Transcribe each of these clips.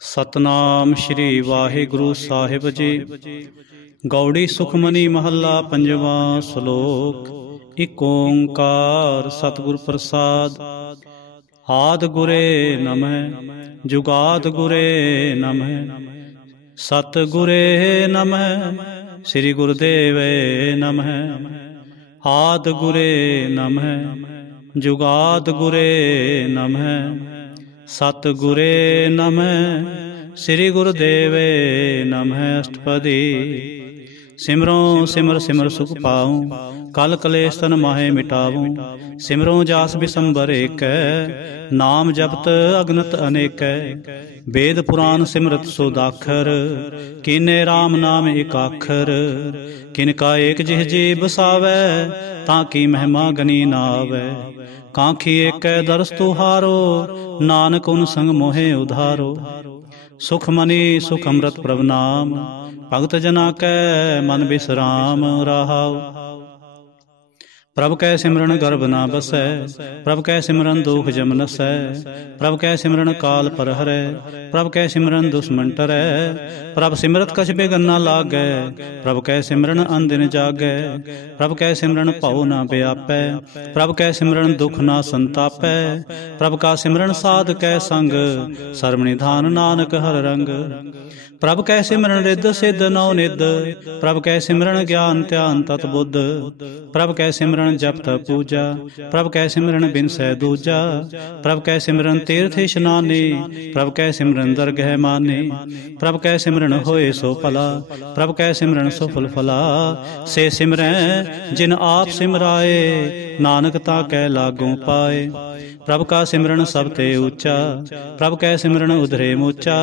सतनाम श्री वाहिगुरु साहिब जी। गौड़ी सुखमनी महला पंजवा श्लोक। एक ओंकार सतगुर प्रसाद। आद गुरे नमः जुगाद गुरे नमः सतगुरे नमः श्री गुरुदेवे नमः। आद गुरे नमः जुगाद गुरे नमः सतगुरे नमः श्री गुरुदेवे नमः। अष्टपदी। सिमरो सिमर सिमर सुख पाऊँ, कल कलेश तन माहे मिटाऊँ। सिमरो जास बिसंबर एक, नाम जपत अगनत अनेक। वेद पुराण सिमरत सोदाखर, किने राम नाम एक आखर। किनका एक जिह जी बसावै, ताकि महिमा गनी ना आवै। कांखी एक दरस तुहारो, नानक उन संग मोहे उधारो। सुख मनी सुख अमृत प्रभ नाम, भगत जना कै मन बिसराम रहाओ। प्रभ कै सिमरन गर्भ ना बसै, प्रभ कै सिमरन दुख जम नसै। प्रभ कै सिमरन काल पर हरै, प्रभ कै सिमरन दुश्मन टरै। प्रभ सिमरत कछ बिघन ना लागै, प्रभ कै सिमरन अनदिन जागै। प्रभ कै सिमरन भउ ना व्यापै, प्रभ कै सिमरन दुख ना संतापै। प्रभ का सिमरन साध कै संग, सर्व निधान नानक हर रंग। प्रभ कै सिमरन रिद्ध सिद्ध नौ निध, प्रभ कै सिमरन ज्ञान ध्यान तत बुद्ध। प्रभ कै सिमरन जप तप पूजा, प्रभ कै सिमरन बिनसै दूजा। प्रभ कै सिमरन तीर्थ इशनानी, प्रभ कै सिमरन दरगह मानी। प्रभ कै सिमरन होए सो भला, प्रभ कै सिमरन सुफल फला। से सिमरै जिन आप सिमराए, नानक ताकै लागों पाए। प्रभ का सिमरन सब ते ऊंचा, प्रभ कै सिमरन उधरे मूचा।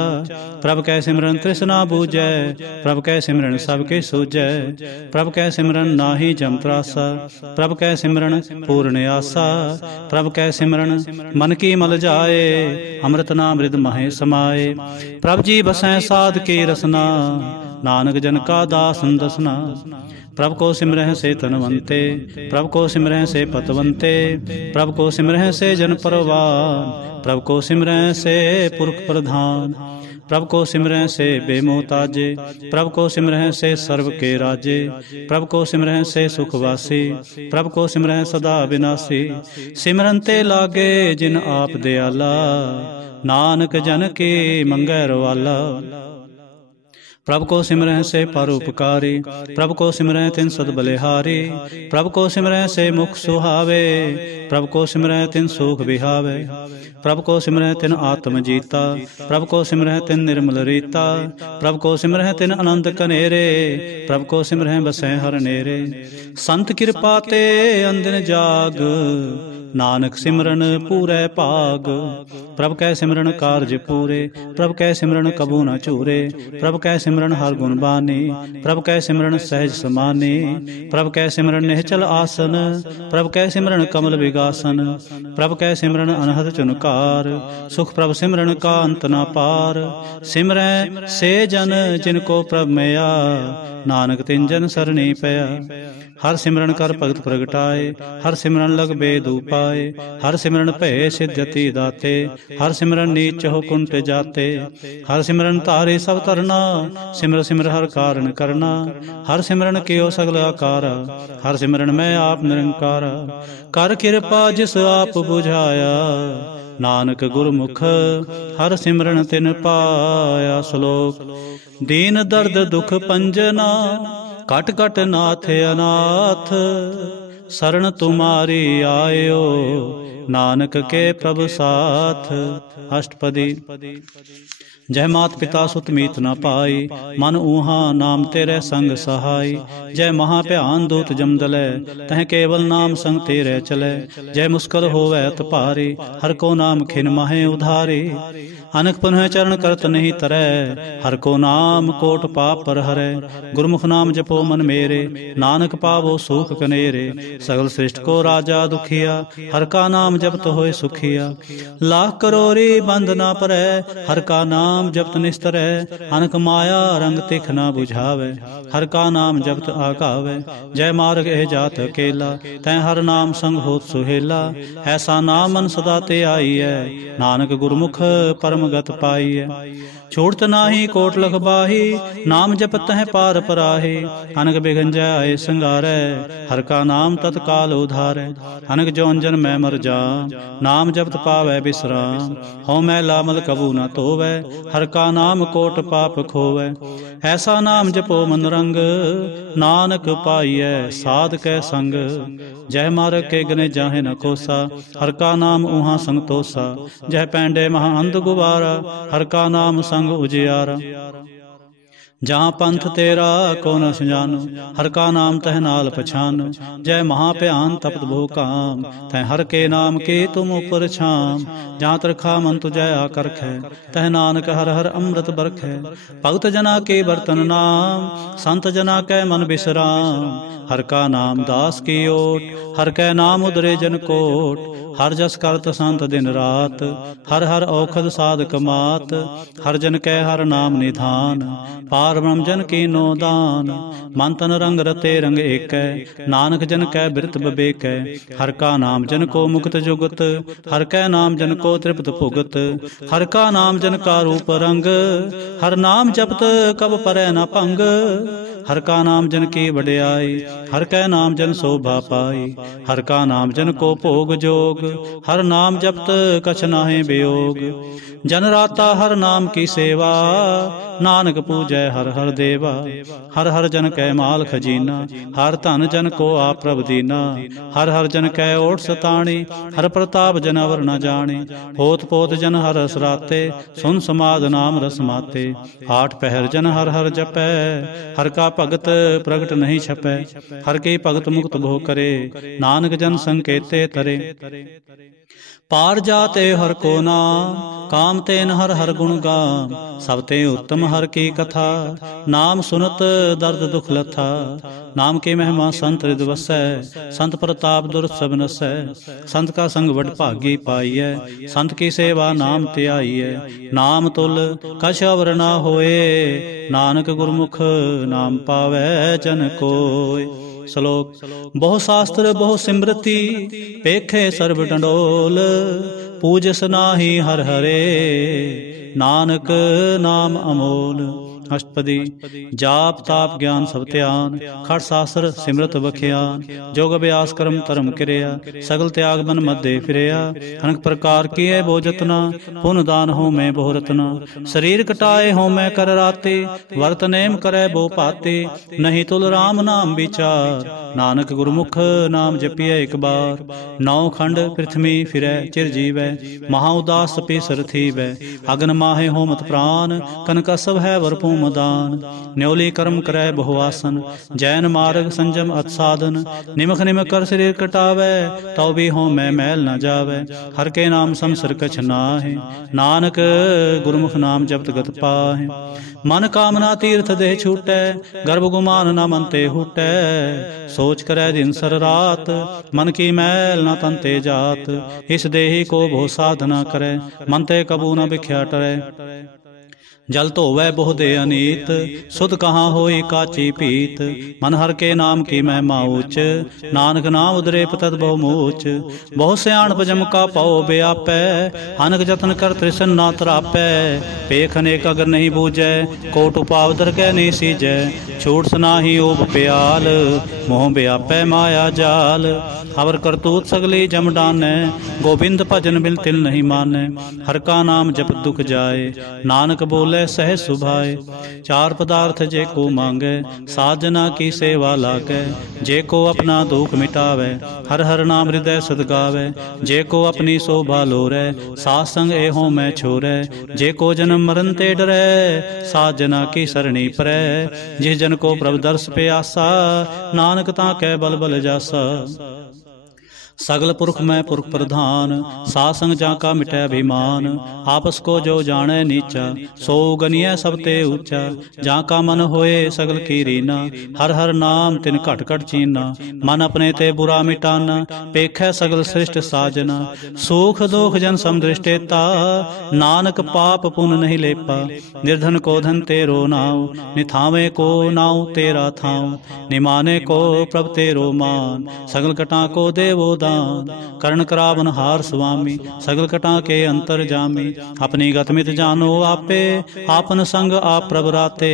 प्रभ कै सिमरन तृष्णा बूझै, प्रभ कै सिमरन सबके सूझै। प्रभ कै सिमरन नाहि जम त्रासा, प्रभ कै सिमरन पूर्ण आसा। प्रभ कै सिमरन मन की मल जाए, अमृत नाम मृद महे समाए। प्रभ जी बसै साध की रसना, नानक जन का दासन दसना। प्रभ को सिमरह से तनवंते, प्रभ को सिमरह से पतवंते। प्रभ को सिमरह से जन परवान, प्रभ को सिमरह से पुरख प्रधान। प्रभ को सिमरह से बेमोहताजे, प्रभ को सिमरह से सर्व के राजे। प्रभ को सिमरह से सुखवासी, प्रभ को सिमरह सदा विनाशी। सिमरन ते लागे जिन आप दयाला, नानक जन के मंगै रवाला। प्रभ को सिमरह से परोपकारी, प्रभ को सिमरह तिन सद बलिहारी। प्रभ को सिमरह से मुख सुहावे, प्रभ को सिमरह तिन सुख बिहावे। प्रभ को सिमरह तिन आत्म जीता, प्रभ को सिमरह तिन निर्मल रीता। प्रभ को सिमरह तिन आनंद कनेरे, प्रभ को सिमरह बसै हर नेरे। संत कृपा ते अंदिन जाग, नानक सिमरन पूरै भाग। प्रभ कै सिमरन कारज पूरे, प्रभ कै सिमरन कबू न चूरे। प्रभ कै सिमरन हर गुण बानी, प्रभ कै सिमरन सहज समानी। प्रभ कै सिमरन निहचल आसन, प्रभ कै सिमरन कमल विगासन। प्रभ कै सिमरन अनहद चुनकार, सुख प्रभ सिमरन का अंत न पार। सिमरै से जन जिनको प्रभ मैया, नानक तिन जन सरणी पया। हर सिमरन कर भगत प्रगटाए, हर सिमरन लग बेद उपाय। हर सिमरन भय सिद्धति दाते, हर सिमरन नीच हो कुंट जाते। हर सिमरन तारे सब तरना, सिमर सिमर हर कारण करना। हर सिमरन कियो सगल आकारा, हर सिमरन मैं आप निरंकारा। कर कृपा जिस आप बुझाया, नानक गुरमुख हर सिमरन तिन पाया। श्लोक। दीन दर्द दुख पंजना, कट कट नाथ अनाथ। शरण तुम्हारी आयो, नानक के प्रभु साथ। अष्टपदी। जय मात पिता सुत मीत न पाई, मन ऊहा नाम तेरे संग सहाय। जय महाभयान दूत जमदलै, तह केवल नाम संग तेरे चलै। जय मुश्किल होवै भारी, हर को नाम खिन माहे उधारी। अनक पुनः चरण करत नहीं तरै, हर को नाम कोट पाप पर हरै। गुरमुख नाम जपो मन मेरे, नानक पावो सुख कनेरे। सगल सृष्ट को राजा दुखिया, हर का नाम नाम जपत होए सुखिया। लाख करोरी बंद ना परै, हर का नाम जपत निस्तरै। अनक माया रंग तिख ना बुझावे, हर का नाम जपत आगावे। जय मार्ग ए जात अकेला, तै हर नाम संग होत सुहेला। ऐसा नाम मन सदा ते आई है, नानक गुरमुख परम गत पाई है। छूटत नाही कोट लख बाही, नाम जपत है पार पराहे। अनक बिघन जाए संगारै, हर का नाम तत्काल उधारै। अनक जौन मैं मर जाम, नाम जपत पावै विश्राम। हਉ मैला मल कबू न धोवै, हर का नाम कोट पाप खोवै। ऐसा नाम जपो मन रंग, नानक पाइयै साध कै संग। जय मार्ग के गने जाहे न कोसा, हर का नाम उहाँ संग तोसा। जय पैंडे महा अंध गुबारा, हर का नाम संग उजियारा। जहाँ पंथ तेरा को न सुजानो, हर का नाम तह नाल पछानो। जय महाभयान तपत भो काम, तह हर के नाम के तुम ऊपर छाम। जहाँ तरखा मन तुझै आकरख है, तह नानक हर हर अमृत बरख है। भगत जना के बर्तन नाम, संत जना कै मन बिसराम। हर का नाम दास की ओट, हर कै नाम उदरे जन कोट। हर जस करत संत दिन रात, हर हर औखद साधक मात। हर जन कै हर नाम निधान, पार ब्रह्म जन कीनो दान। मन तन रंग रते रंग एकै, नानक जन कै बिरत बबेकै। हर का नाम जन को मुक्त जुगत, हर कै नाम जन को तृप्त भुगत। हर का नाम जन का रूप रंग, हर नाम जपत कब परै न भंग। हर का नाम जन की वड्याई, हर कै नाम जन शोभा पाई। हर का नाम जन को भोग जोग, हर नाम जपत कछ नाहि वियोग। जन राता हर नाम की सेवा, नानक पूजै हर हर देवा। हर हर जन कै माल खजीना, हर धन जन को आप प्रभ दीना। हर हर जन कै ओट सताणी, हर प्रताप जन अवर न जाने। होत पोत जन हर रस राते, सुन समाद नाम रस माते। आठ पहर जन हर हर जपै, हर का भगत प्रगट नहीं छपै। हर के भगत मुक्त भो करे, नानक जन संकेते तरे। पार जाते हर को नाम, काम तेन हर हर गुण गाम। सब ते उत्तम हर की कथा, नाम सुनत दर्द दुख लथा। नाम की महिमा संत हृद वसै, संत प्रताप दुर सब नसै। संत का संग वड भागी पाइयै, संत की सेवा नाम त्याइयै। नाम तुल कछ अवर ना होए, नानक गुरमुख नाम पावै जन कोय। श्लोक। बहु शास्त्र बहु सिमृति, पेखे सर्व डंडोल। पूजस नाहि हर हरे, नानक नाम अमोल। अष्टपदी। जाप ताप ज्ञान सब ध्यान, खट शास्त्र सिमरत बखियान। जोग अभ्यास कर्म धर्म क्रिया, सगल त्याग मन मध्य फिरया। अनेक प्रकार किए बो जतना, पुन दान हो मैं बहु रतना। शरीर कटाए हो मैं कर राते, वर्त नेम करे बो पाते। नहीं तुल राम नाम विचार, नानक गुरमुख नाम जपिए एक बार। नौ खंड पृथ्वी फिरै चिर जीवै, महा उदास पेसर थीवै। अग्न माहे होमत प्राण, कनक सब है वरपू मदान। न्योली कर्म करे बहुआसन, जैन मार्ग संजम अत साधन। निमख निमख कर शरीर कटावे, तो भी हो मैं मैल न जावे। हर के नाम समसर कछ नाहि, नानक गुरमुख नाम जपत गत पाहि। मन कामना तीर्थ देह छूटै, गर्भ गुमान न मन ते हूटै। सोच करे दिन सर रात, मन की मैल न तन ते जात। इस देही को बहु साधना करे, मन ते कबू न बिख्या टरै। जल धोवै बहु दे अनीत, सुध कहाँ होई काची पीत। मन हर के नाम की महिमा ऊच, नानक नाम उदरे पतत बहु मूच। बहु सयाणप जम का पाओ व्यापै, अनक जतन कर तृष्ण ना तरापै। पेख अनेक अगर नहीं बूझै, कोट उपाव दरगह नहीं सीजै। छूट सनाही ओब प्याल, मोह व्यापै माया जाल। अवर करतूत सगली जम डानै, गोबिंद भजन बिन तिल नहीं मानै। हर का नाम जप दुख जाए, नानक बोले सहज सुभाए। चार पदार्थ जे को मांगे, साजना की सेवा लागे। जे को अपना दुख मिटावे, हर हर नाम हृदय सद गावे। जे को अपनी शोभा लोरै, साथ संग एहो मैं छोरै। जे को जन्म मरण ते डरै, साजना की सरणी परै। जिस जन को प्रभु दर्श प्यासा, नानक ताकै बल बल जासा। सगल पुरख मैं पुरख प्रधान, साध संग जाका मिटै अभिमान। आपस को जो जाने नीचा, सो गनिय सब ते ऊंचा। जाका मन होए सगल की रीना, हर हर नाम तिन घट घट चीना। मन अपने ते बुरा मिटाना, पेखै सगल सृष्ट साजना। सुख दुख जन समदृष्टेता, नानक पाप पुन नहीं लेपा। निर्धन को धन तेरो नाव, निथावे को नाव तेरा थाव। निमाने को प्रभ तेरो मान, सगल कटा को देवो दान। करण करावन हार स्वामी, सगल कटा के अंतर जामी। अपनी गतमित जानो आपे, आपन संग आप प्रभ राते।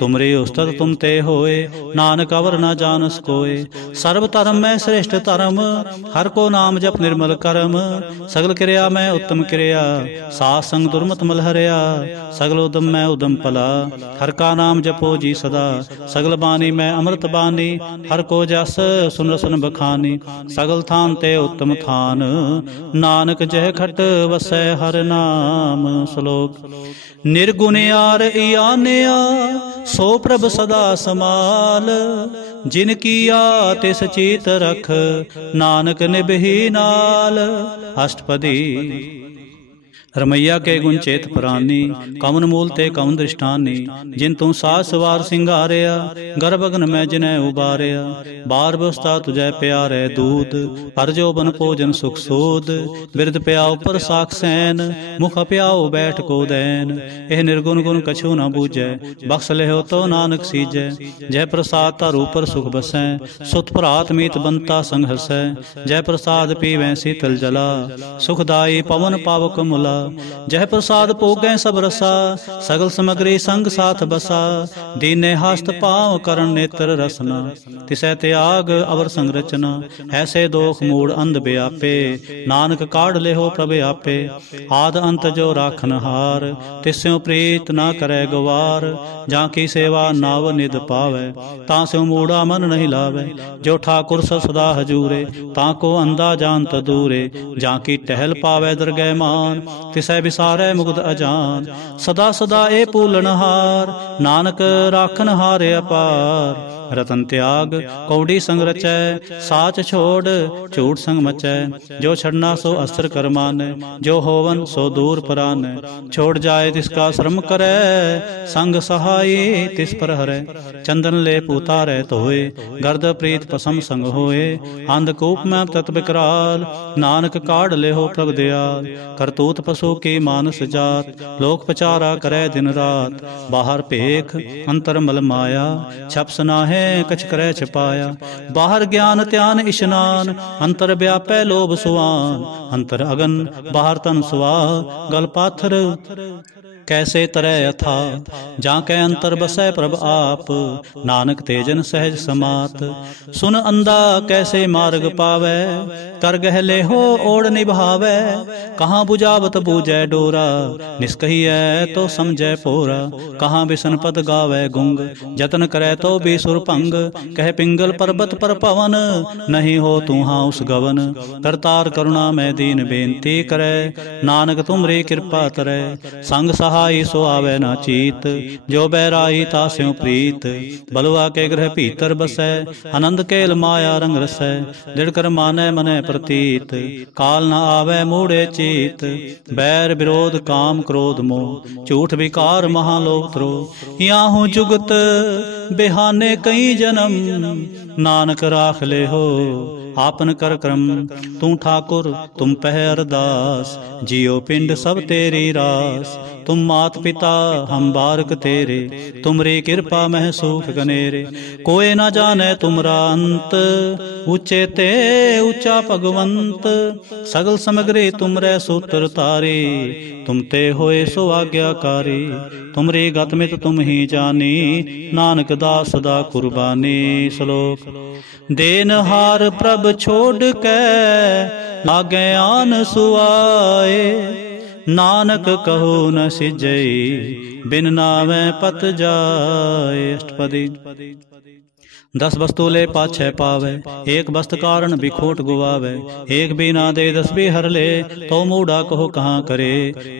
तुमरे उस्तत तुम ते होए, नानक अवर न जानस कोय। सर्व धर्म में श्रेष्ठ धर्म, हर को नाम जप निर्मल करम। सगल क्रिया में उत्तम क्रिया, साथ संग दुर्मत मल हरिया। सगल उदम में उदम पला, हर का नाम जपो जी सदा। सगल बानी में अमृत बानी, हर को जस सुन रसन बखानी। सगल थान ते उत्तम थान, नानक जह खट वसै हर नाम। श्लोक। निर्गुण यार इयानया, सो प्रभ सदा समाल। जिन किया तिस चीत रख, नानक निभहि नाल। अष्टपदी। रमैया के गुण चेत पुरानी, कवन मूल ते कवन दृष्टानी। जिन तू साज सवार सिंगारिया, गर्भगन में जिन्हें उबारिया। बार बस्ता तुझे प्यारे दूध, पर जो बन भोजन सुख सूद। बिरद प्याओ पर साख सैन, मुख प्याओ बैठ को दैन। यह निर्गुण गुण कछु न बूझे, बख्श ले हो तो नानक सीजे। जय प्रसाद तारू पर सुख बसै, सुत भरात मीत बनता संग हसै। जय प्रसाद पीवै शीतल जला, सुखदाई पवन पावक मुला। जय प्रसाद भोगै सब रसा, सगल समग्री संग साथ बसा। दीने हस्त पाँव करण नेत्र रसना, तिसै त्याग अवर संरचना। ऐसे दोख मूड अंध व्यापे, नानक काढ़ ले हो प्रभ आपे। आद अंत जो राखन हार, तिस्यों प्रीत ना करे गवार। जाकी सेवा नाव निध पावै, तां मूढ़ा मन नहीं लावै। जो ठाकुर सदा हजूरे, ताको अंधा जानत दूरे। जाकी टहल पावै दरगह मान, तिसै विसारै मुग्ध अजान। सदा सदा ए पूलन हार, नानक राखन हारे अपार। रतन त्याग कौड़ी संग रचै, साच छोड़ झूठ संग मचै। जो छड़ना सो अस्त्र कर मानै, जो होवन सो दूर परानै। छोड़ जाए तिसका श्रम करै, संग सहाय तिस पर हरै। चंदन ले उतारै धोए, गर्द प्रीत पसम संग होए। अंधकूप में तत विकराल, नानक काढ़ ले हो प्रभ दयाल। करतूत पशु की मानस जात, लोक पचारा करे दिन रात। बाहर भेख अंतर मल माया, छप सनाहे कछ करे छिपाया। बाहर ज्ञान त्यान इशनान, अंतर व्यापै लोभ सुआन। अंतर अगन बाहर तन सुआह, गल पाथर कैसे तरह अथा। जाके अंतर बसै प्रभ आप, नानक तेजन सहज समात। सुन अंधा कैसे मार्ग पावै, कर गह ले हो ओढ़ निभावै। कहाँ बुझावत बूझै डोरा, निष्कहियै तो समझै पोरा। कहाँ बिसन पद गावै गुंग, जतन करे तो भी सुर भंग। कह पिंगल पर्वत पर पवन, नहीं हो तू हाँ उस गवन। करतार करुणा में दीन बेनती करे, नानक तुमरी कृपा तरै। संग सहाय सो आवे ना चीत, जो बैराई तास्यों प्रीत। बलुआ के ग्रह भीतर बसै, आनंद केल माया रंग रसै। दृढ़ कर मानै मनै प्रतीत, काल न आवे मूढ़े चीत। बैर विरोध काम क्रोध मोह, झूठ विकार महालोक थ्रो। याहू जुगत बिहाने कई जन्म, नानक राख ले हो आपन कर क्रम। तू ठाकुर तुम पह अरदास, जियो पिंड सब तेरी रास। तुम मात पिता हम बारक तेरे, तुमरी कृपा मह सुख गनेरे। कोई न जाने तुमरा अंत, ऊंचे ते ऊंचा भगवंत। सगल समग्री तुमरे सूत्र तारी, तुम ते होए सो आज्ञाकारी। तुमरी गतमित तुम ही जानी, नानक दास सदा कुर्बानी। श्लोक। देनहार प्रभ छोड़ के, लागे आन सुआए। नानक कहो न सिजई, बिन नावे पत जाए। अष्टपदी। दस वस्तु ले पाछे पावे, एक वस्त कारण बिखोट गुवावे। एक भी ना दे दस भी हर ले, तो मूढ़ा कहो कहाँ करे।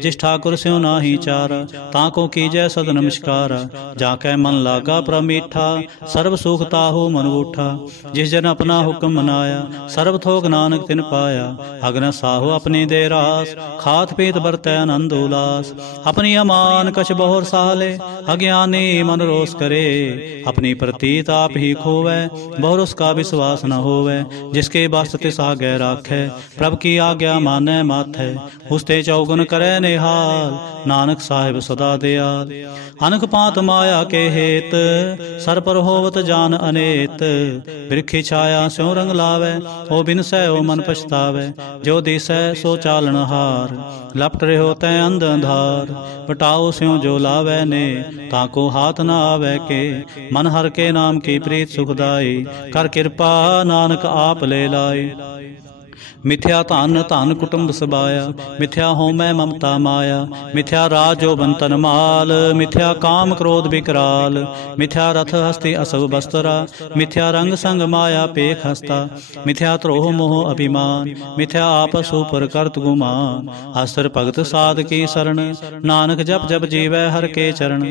जिस ठाकुर स्यों नाही चारा, ताको कीजै सद नमस्कारा। जाकै मन लागा प्रमीठा, सर्व सुख ताहु मन उठा। जिस जन अपना हुक्म मनाया, सर्व थोक नानक तिन पाया। अग्न साहु अपनी दे रास, खात पीत बरतै आनंद उलास। अपनी अमान कछ बहुर साले, अज्ञानी मन रोष करे। अपनी प्रतीत आप ही खोवै, बहुर उसका विश्वास न होवै। जिसके बस तिस आगे राखै, प्रभ की आज्ञा मानै माथै। उसते चौगुन करे निहाल, नानक साहिब सदा दयाल। अनक पात माया के हेत, सर पर होवत जान अनेत। बिरखी छाया स्यों रंग लावै, ओ बिनसै ओ मन पछतावै। जो दिसै सो चालन हार, लपट रहो तै अंध अंधार। पटाओ स्यों जो लावै ने, ताको हाथ न आवे के। मन हर के नाम की प्रीत सुखदाई, कर कृपा नानक आप ले लाए। मिथ्या धन धन कुटुंब सबाया, मिथ्या होमै ममता माया। मिथ्या राजो बंतन माल, मिथ्या काम क्रोध विकराल। मिथ्या रथ हस्ती असव बस्तरा, मिथ्या रंग संग माया पेख हस्ता। मिथ्या द्रोह मोह अभिमान, मिथ्या आपस ऊपर करत गुमान। अस्त्र भगत साध की शरण, नानक जप जप जीवै हर के चरण।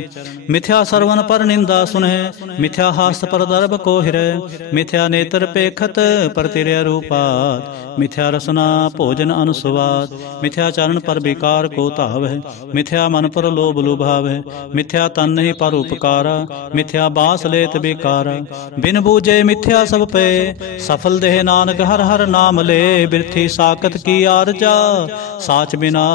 मिथ्या सरवन पर निंदा सुनह, मिथ्या हास पर दर्भ को हिरय। मिथ्या नेत्र पेखत प्रतिरय रूपात, मिथ्या रसना भोजन अनुस्वाद। मिथ्या चरण पर विकार को धाव है, मिथ्या मन पर लोभ लुभावे। मिथ्या तन नहीं पर उपकारा, मिथ्या बास लेत बेकारा। बिन बूझे मिथ्या सब पे, सफल देह नानक हर हर नाम ले। बिरथी साकत की आरजा, साच बिना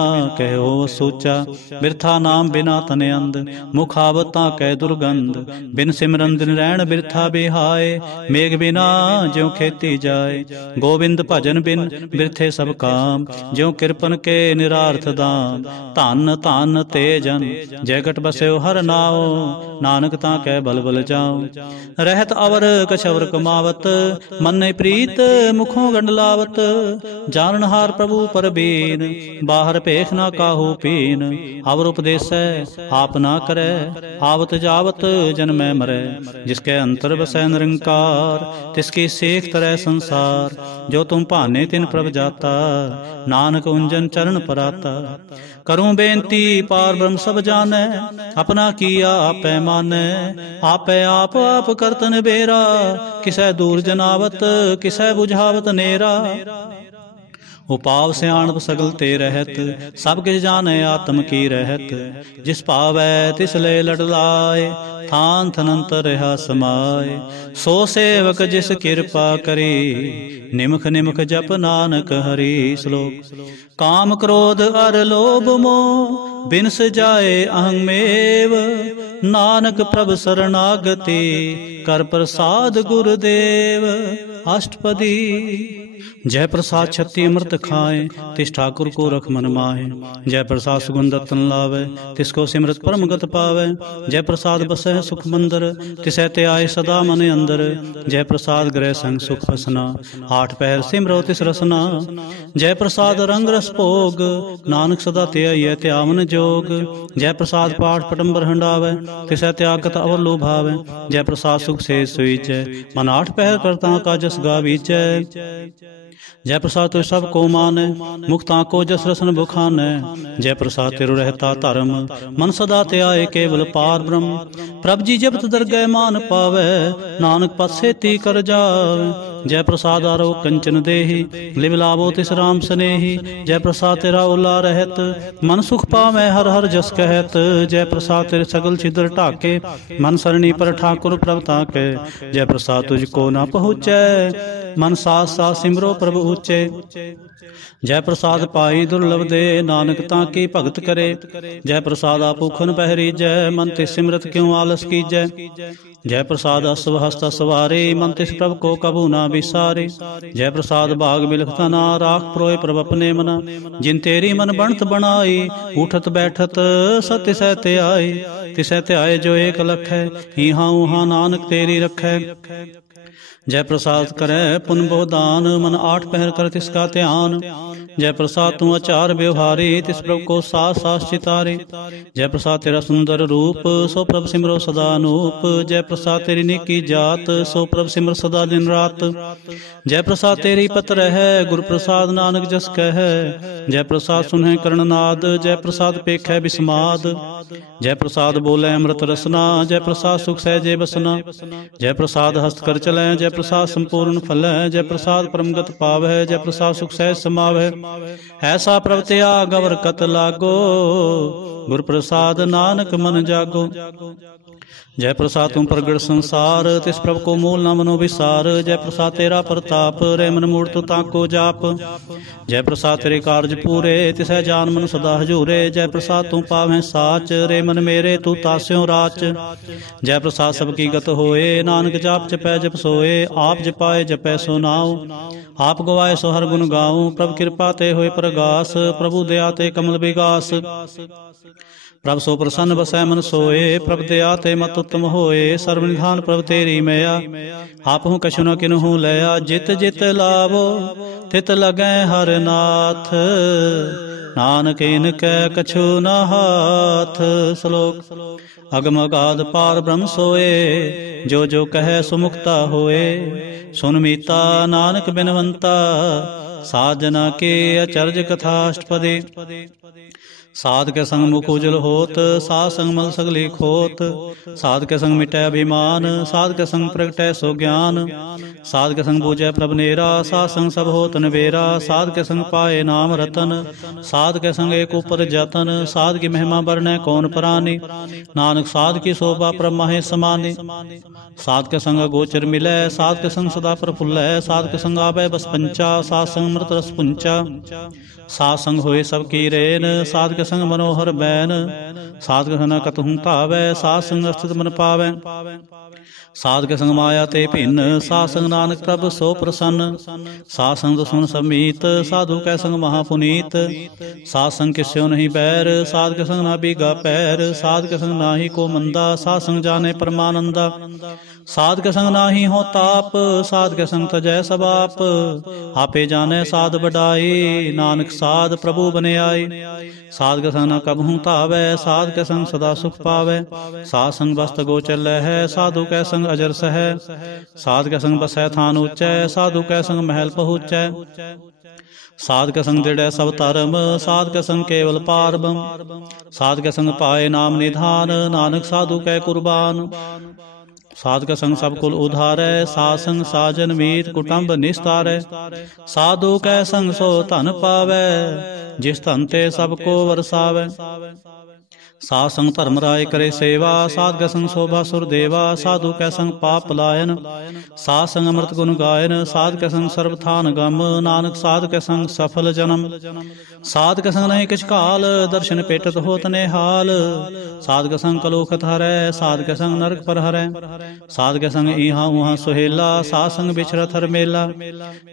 कहो सोचा। बिरथा नाम बिना तने अंध, मुखावता कै दुर्गंध। बिन सिमरन दिन रैन बिरथा बिहाय, मेघ बिना ज्यों खेती जाए। गोविंद भजन बिन बिरथे सब काम, ज्यों कृपन के निरार्थ दाम। धन धन ते जन, जैकट बस्यो हर नाओ। नानक ता कै बल बल जाओ। रहत अवर कछवर कमावत, मन प्रीत मुखों गंडलावत। जाननहार प्रभु पर बीन, बाहर पेख ना काहू पीन। अवर उपदेसै आप ना करे, आवत जावत जन्मै मरै। जिसके अंतर बसै निरंकार, तिसकी सेख तरह संसार। जो तुम भाने तिन प्रभ जाता, नानक उंजन चरण पराता। करूं बेनती पार ब्रह्म सब जानै, अपना किया आपै मानै। आपै आप आप करतन बेरा, किसै दूर जनावत किसै बुझावत नेरा। उपाव सियाणप सगल ते रहत, सब किछ जाने आत्म की रहत। जिस पावै तिस ले लड़लाए, थान थनंतर रहा समाए। सो सेवक जिस कृपा करी, निमख निमख जप नानक हरि। श्लोक। काम क्रोध अर लोभ मोह, बिनस जाए अहंमेव। नानक प्रभ शरणागति, कर प्रसाद गुरुदेव। अष्टपदी। जय प्रसाद छत्ती अमृत खाए, तिस ठाकुर को रख मन माहे। जय प्रसाद सुगंध रतन लावे, तिसको सिमरत परम गत पावे। जय प्रसाद बसै सुख मंदर, तिसै ते आए सदा मन अंदर। जय प्रसाद ग्रह संग सुख फसना, आठ पहर सिमरो तिस रसना। जय प्रसाद रंग रस भोग, नानक सदा ते आइए त्यावन जोग। जय प्रसाद पाठ पटंबर हंडावे, तिसै त्यागत अवर लोभावे। जय प्रसाद सुख से सुईचै, मन आठ पहर करता का जस गावीचै। जय प्रसाद तो सब को मानै, मुक्ता को जस रसन बुखानै। जय प्रसाद तेरो रहता धर्म, मन सदा ते आए केवल पार ब्रह्म। प्रभ जी जब दरगह मान पावै, नानक पद सेती कर जावे। जय प्रसाद आरो कंचन देहि, लिव लावो तिस राम स्नेहि। जय प्रसाद तेरा ओला रहत, मन सुख पावै हर हर जस कहत। जय प्रसाद तेरे सगल छिद्र ढाके, मन सरणी पर ठाकुर प्रभ ताके। जय प्रसाद तुझको न पहुँचै, मन साथ साथ सिमरो प्रभु ऊंचे। जय प्रसाद पाई दुर्लभ दे, नानक ताकी भगत करे। जय प्रसाद आपूखन पहरीजै, मन तिस सिमरत क्यों आलस कीजै। जय प्रसाद असव हस्त सवारे, मन तिस प्रभ को कबू ना बिसारे। जय प्रसाद भाग बिलखता ना, राख प्रोय प्रभ अपने मना। जिन तेरी मन बनत बनाई, उठत बैठत सत तिसै ते आए। तिसै ते आए जो एक लख है, इहाँ उहाँ नानक तेरी रखै। जय प्रसाद करे पुन बहुदान, मन 8 पहर कर तिसका ध्यान। जय प्रसाद तू आचार व्यवहारी, तिस प्रभु को सास सास चितारे। जय प्रसाद तेरा सुंदर रूप, सो प्रभ सिमरो सदा अनूप। जय प्रसाद तेरी नेकी जात, सो प्रभ सिमर सदा दिन रात। जय प्रसाद तेरी पत्र है, गुरु प्रसाद नानक जस कह। जय प्रसाद सुनह कर्णनाद, जय प्रसाद पेख है बिस्माद। जय प्रसाद बोले अमृत रसना, जय प्रसाद सुख सहजे बसना। जय प्रसाद हस्त कर चले, जय प्रसाद संपूर्ण फल। जय प्रसाद परमगत पावै, जय प्रसाद सुख सहज समावै। ऐसा प्रभ त्या गवर कत लागो, गुर प्रसाद नानक मन जागो। जय प्रसाद तुम प्रगट संसार, तिस प्रभ को मूल न मनो विसार। जय प्रसाद तेरा प्रताप, रे मन मूड़ तु ताको जाप। जय प्रसाद तेरे कारज पूरे, तिसै जान मन सदा हजूरे। जय प्रसाद तू पावै साच, रे मन मेरे तू तास्यों राच। जय प्रसाद सबकी गत होए, नानक जाप जपै जप सोए। आप जपाए जपै सो नाओ, आप गवाए सो हर गुण गाऊं। प्रभ कृपा ते होए प्रगास, प्रभु दया ते कमल विगास। प्रभ सो प्रसन्न बसै मन सोए, प्रभ दया ते मत उत्तम होए। सर्व निधान प्रभ तेरी मैया, आपहु कछु न किन्हु लया। जित जित लावो तित लगै हर नाथ, नानक इनकै कछु न हाथ। श्लोक अगम अगाध पार ब्रह्म सोए, जो जो कहे सो मुक्ता होए। सुन मीता नानक बिनवंता, साजना के अचरज कथाष्टपदे। साध के संग मुख उजल होत, साध संग मल सगली खोत। साध के संग मिटै अभिमान, साध के संग प्रगटै सो ज्ञान। साध के संग बूझै प्रभ नेरा, साध संग सब होत नबेरा। साध के संग पाए नाम रतन, साध के संग एक ऊपर जतन। साध की महिमा बरनै कौन परानी, नानक साध की शोभा प्रभ माहे समानी। साध के संग गोचर मिलै, साध के संग सदा प्रफुल्लै। साध के संग आबै बस पंचा, साध संग मृत रस पुंचा। साध संग होए सब की रेन, साध के संग मनोहर बैन। साध के संग कतहु भावै, साध संग स्थित मन पावै। साध के संग माया ते भिन्न, साध संग नानक प्रभ सो प्रसन्न। साध संग दुश्मन सब मीत, साधु कै संग महापुनीत। साध संग किस्यो नहीं बैर, साध के संग ना बीगा पैर। साध के संग नाहि को मंदा, साध संग जाने परमानंदा। साध के संग नाहि हो ताप, साध के संग तजै सब आप। आपे जाने साध बढ़ाई, नानक साध प्रभु बने आई। साध के संग न कबहु तावै, साध के संग सदा सुख पावै। साध संग बस्त गोचर है, साधु कै संग अजर सह। साध के संग बसै थान ऊंचै, साधु कै संग महल पहुँचै। साध के संग दृढ़ सब धर्म, साध के संग केवल पारब्रह्म। साध के संग पाए नाम निधान, नानक साधु कै कुर्बान। साध के संग सब कुल उधारै, साध संग साजन मीत कुटुंब निस्तारै। साधु कै संग सो धन पावै, जिस धन ते सब को वरसावै। साध संग धर्म राय करे सेवा, साध कै संग शोभा सुर देवा। साधु कै संग पाप पलायन, साध संग अमृत गुण गायन। साध कै संग सर्व थान गम, नानक साध कै संग सफल जन्म। साध कै संग नहीं किछ काल, दर्शन पेटत होत नेहाल। साध कै संग कलोखत हरै, साध कै संग नरक पर हरै। साध कै संग इहाँ उहाँ सुहेला, साध संग बिछरत हर मेला।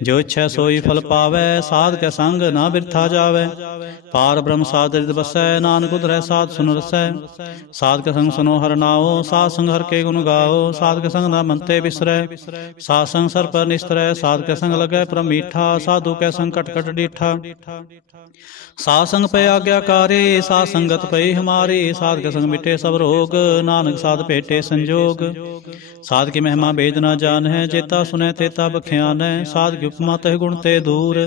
जो इच्छै सोई फल पावै, साध कै संग ना बिरथा जावै। पार ब्रह्म साध हृदय बसै, नानक उधरै साध सुन रसै। साध के संग सुनो हर नाओ, साध संग हर के गुण गाओ। साध के संग न मनते बिसरै, साध संग सर पर निस्तरै। साध के संग लगै परम मीठा, साधु के संग कट कट डीठा। साध संग पे आज्ञाकारी, साध संगत पई हमारी। साध के संग मिटे सब रोग, नानक साध भेटे संजोग। साध की महिमा भेद न जान है, जेता सुने तेता बख्यान है। साध की उपमा तह गुण ते दूर,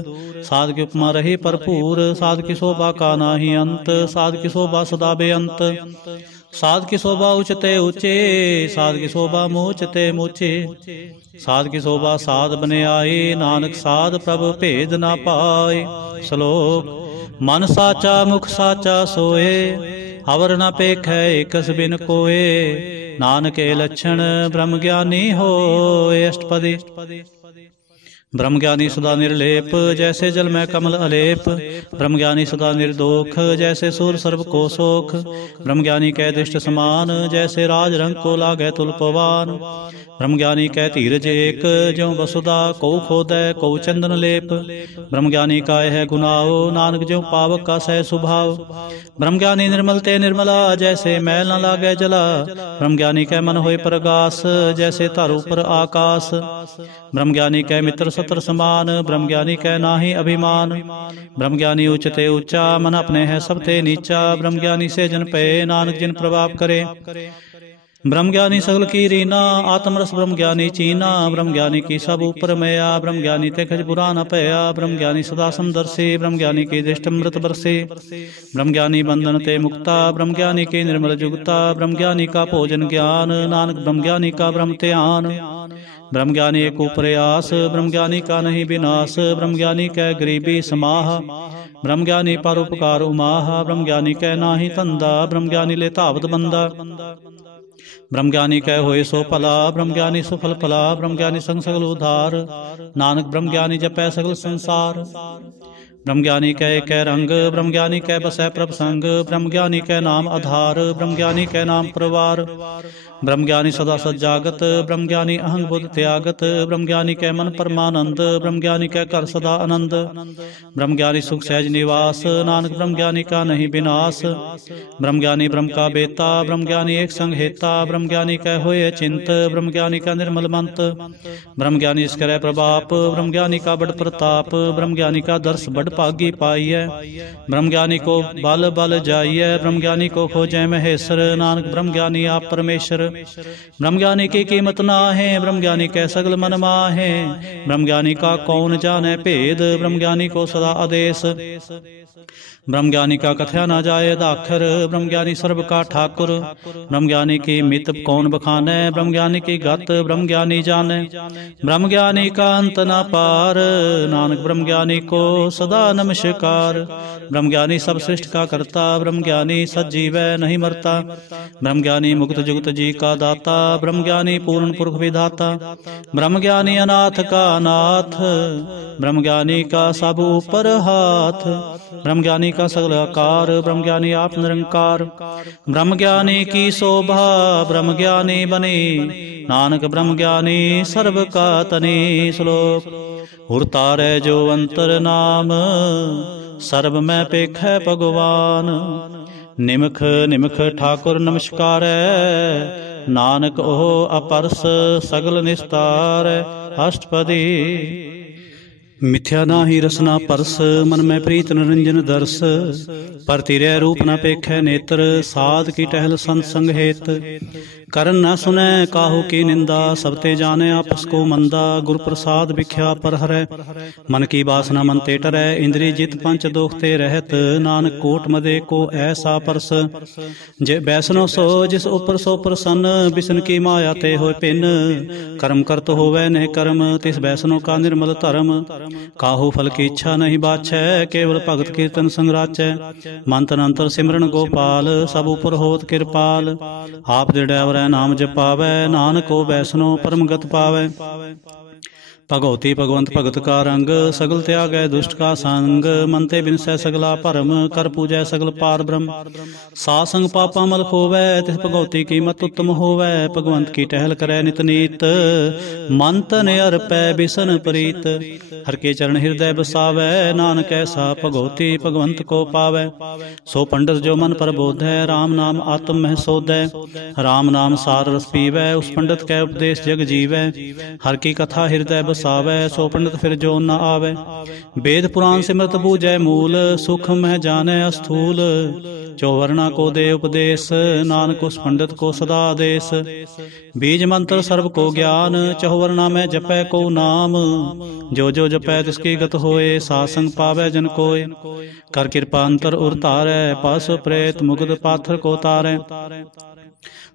साध की उपमा रही भरपूर। साध की शोभा का नाही अंत, साध की शोभा सदा बेअंत। साध की शोभा उचते ऊंचे, साध की शोभा मोचते मोचे। साध की शोभा साध बने आए, नानक साध प्रभ भेद ना पाए। श्लोक मन साचा मुख साचा सोए, अवर न पेखै एकस बिन कोए। नानक के लक्षण ब्रह्म ज्ञानी होए। अष्टपदी। ब्रह्मज्ञानी सदा निर्लेप जैसे जल में कमल अलेप। ब्रह्मज्ञानी सदा निर्दोख जैसे सूर सर्व को सोख। ब्रह्मज्ञानी कै दृष्ट समान जैसे राज रंग को लागै तुलपवान। ब्रह्मज्ञानी कै धीरज एक ज्यों वसुधा को खोदै को चंदन लेप। ब्रह्मज्ञानी का यह गुनाओ नानक ज्यों पावक का सह सुभाव। ब्रह्मज्ञानी निर्मल ते निर्मला जैसे मैल न लागै जला। ब्रह्मज्ञानी कै मन होय प्रगास जैसे धरु पर आकाश। ब्रह्मज्ञानी कै मित्र सत्र समान ब्रह्मज्ञानी कै नाहि अभिमान। ब्रह्मज्ञानी उच्च ते ऊंचा मन अपने है सब ते नीचा। ब्रह्मज्ञानी से जन पे नानक जिन प्रभाव करे। ब्रह्मज्ञानी सगल की रीना आत्मरस ब्रह्मज्ञानी चीना। ब्रह्मज्ञानी की सब ऊपर मया ब्रह्मज्ञानी ते खज बुरा न पया। ब्रह्मज्ञानी सदा समदर्शी ब्रह्मज्ञानी की दृष्टि अमृत बरसे। ब्रह्मज्ञानी बंधन ते मुक्ता ब्रह्मज्ञानी के निर्मल जुगता। ब्रह्मज्ञानी का भोजन ज्ञान नानक ब्रह्मज्ञानी का ब्रह्म ध्यान। ब्रह्मज्ञानी एक प्रयास ब्रह्मज्ञानी का नहीं विनाश। ब्रह्मज्ञानी कै गरीबी समाह ब्रह्मज्ञानी परोपकार उमाह। ब्रह्मज्ञानी कै नाहि धंधा ब्रह्मज्ञानी ले धावत बंदा। ब्रह्मज्ञानी कै होए सो भला ब्रह्मज्ञानी सुफल भला। ब्रह्मज्ञानी संग सगल उधार नानक ब्रह्मज्ञानी जपै सगल संसार। ब्रह्मज्ञानी कै कै रंग ब्रह्मज्ञानी कै बसै प्रभ संग। ब्रह्मज्ञानी कै नाम आधार ब्रह्मज्ञानी कै नाम परवार। ब्रह्मज्ञानी सदा सज्जागत ब्रह्मज्ञानी अहंग बुद्ध त्यागत। ब्रह्मज्ञानी कै मन परमानंद ब्रह्मज्ञानी कै घर सदा आनंद। ब्रह्मज्ञानी सुख सहज निवास नानक ब्रह्मज्ञानी का नहीं विनाश। ब्रह्मज्ञानी ब्रह्म का बेता ब्रह्मज्ञानी एक संग हेता। ब्रह्मज्ञानी कै होए चिंत ब्रह्मज्ञानी का निर्मल मंत। ब्रह्मज्ञानी इस करे प्रभाप ब्रह्मज्ञानी का बड़ प्रताप। ब्रह्मज्ञानी का दर्श बड़ भागी पाइय। ब्रह्मज्ञानी को बल बल जाइय। ब्रह्मज्ञानी को खोजै महेश्वर नानक ब्रह्मज्ञानी आप परमेश्वर। ब्रह्मज्ञानी की कीमत ना है ब्रह्मज्ञानी कै सगल मन माहे। ब्रह्मज्ञानी का कौन जाने भेद ब्रह्मज्ञानी को सदा आदेश। ब्रह्मज्ञानी का कथया न जाए दाखर ब्रह्मज्ञानी सर्व का ठाकुर। ब्रह्मज्ञानी की मित कौन बखाने ब्रह्मज्ञानी की गत ब्रह्मज्ञानी जाने। ब्रह्मज्ञानी का अंत न पार नानक ब्रह्मज्ञानी को सदा नमस्कार। ब्रह्मज्ञानी सब सृष्टि का करता ब्रह्मज्ञानी सज्जीव नहीं मरता। ब्रह्मज्ञानी मुक्त जुगत जी का दाता ब्रह्मज्ञानी पूर्ण पुरुष विधाता। ब्रह्मज्ञानी अनाथ का नाथ ब्रह्मज्ञानी का सब ऊपर हाथ। ब्रह्मज्ञानी का सगल आकार ब्रह्मज्ञानी आप निरंकार। ब्रह्मज्ञानी की शोभा ब्रह्मज्ञानी बने नानक ब्रह्मज्ञानी सर्व का तने। श्लोक उरतारै जो अंतर नाम सर्व में पेखै भगवान। निमख निमख ठाकुर नमस्कार नानक ओह अपरस सगल निस्तार। अष्टपदी मिथ्या नाहि रसना परस मन में प्रीत निरंजन दर्श। पर तिरै रूप न पेखै नेत्र साध की टहल संत संग हेत। करन न सुनै काहू की निंदा सब ते जाने आपस को मंदा। गुर प्रसाद भिख्या पर हरै मन की बासना मन ते टरै। इंद्री जित पंच दोख ते रहत नानक कोट मदे को ऐसा परस। जे बैसनो सो जिस उपर सो प्रसन्न बिसन की माया ते होय भिन्न। कर्म करत होवै ने कर्म तिस बैसनो का निर्मल धर्म। काहू फल की इच्छा नहीं बाछै केवल भगत कीर्तन संगराचै। मंत्र अंतर सिमरन गोपाल सब उपर होत कृपाल। आप दृढ़ नाम जपावै नानक को बैसनो परमगत पावै। भगवती भगवंत भगत का रंग सगल त्यागै दुष्ट का संग। मनते बिनसै सगला भरम कर पूजै सगल पार ब्रह्म। सासंग पापा मल खोवै तिस भगवती की मत उत्तम होवै। भगवंत की टहल करै नित नीत मन तन अर्पै बिसन प्रीत। हर के चरण हृदय बसावै नानक ऐसा भगवती भगवंत को पावै। सो पंडित जो मन पर बोधै राम नाम आत्म मह सोधै। राम नाम सार रस पीवै उस पंडित कै उपदेश जग जीवै। हर की कथा हृदय सावै सो पंडित फिर जो न आवे। वेद पुराण सिमरत बूझै मूल सुख मह जानै अस्थूल। चौवर्णा को दे उपदेश नानक उस पंडित को सदा आदेश। बीज मंत्र सर्व को ज्ञान चौवर्णा में जपै को नाम। जो जो जपै तिसकी गत होए सासंग पावै जन कोय। कर कृपा अंतर उर तारै पास प्रेत मुगद पाथर को तारै।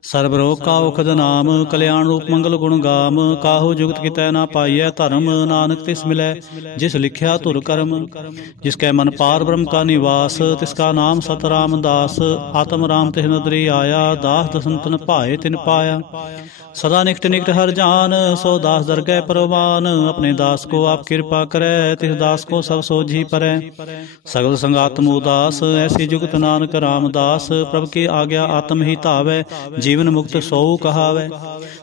सर्वरोग का औखद नाम कल्याण रूप मंगल गुण गाम। काहू जुगत कितै न पाइयै धर्म, नानक तिस मिलै जिस लिखिया धुर कर्म। जिसकै मन पार ब्रह्म का निवास, तिसका नाम सत रामदास। आत्म राम तिस नदरी आया, दास दसंतन भाए तिन पाया। सदा निकट निकट हर जान, सो दास दरगह परवान। अपने दास को आप कृपा करे, तिस दास को सब सोझी परै। सगल संगात्म उदास, ऐसी जुगत नानक रामदास। प्रभु की आज्ञा आत्म ही धावै, जीवन मुक्त सोऊ कहावै।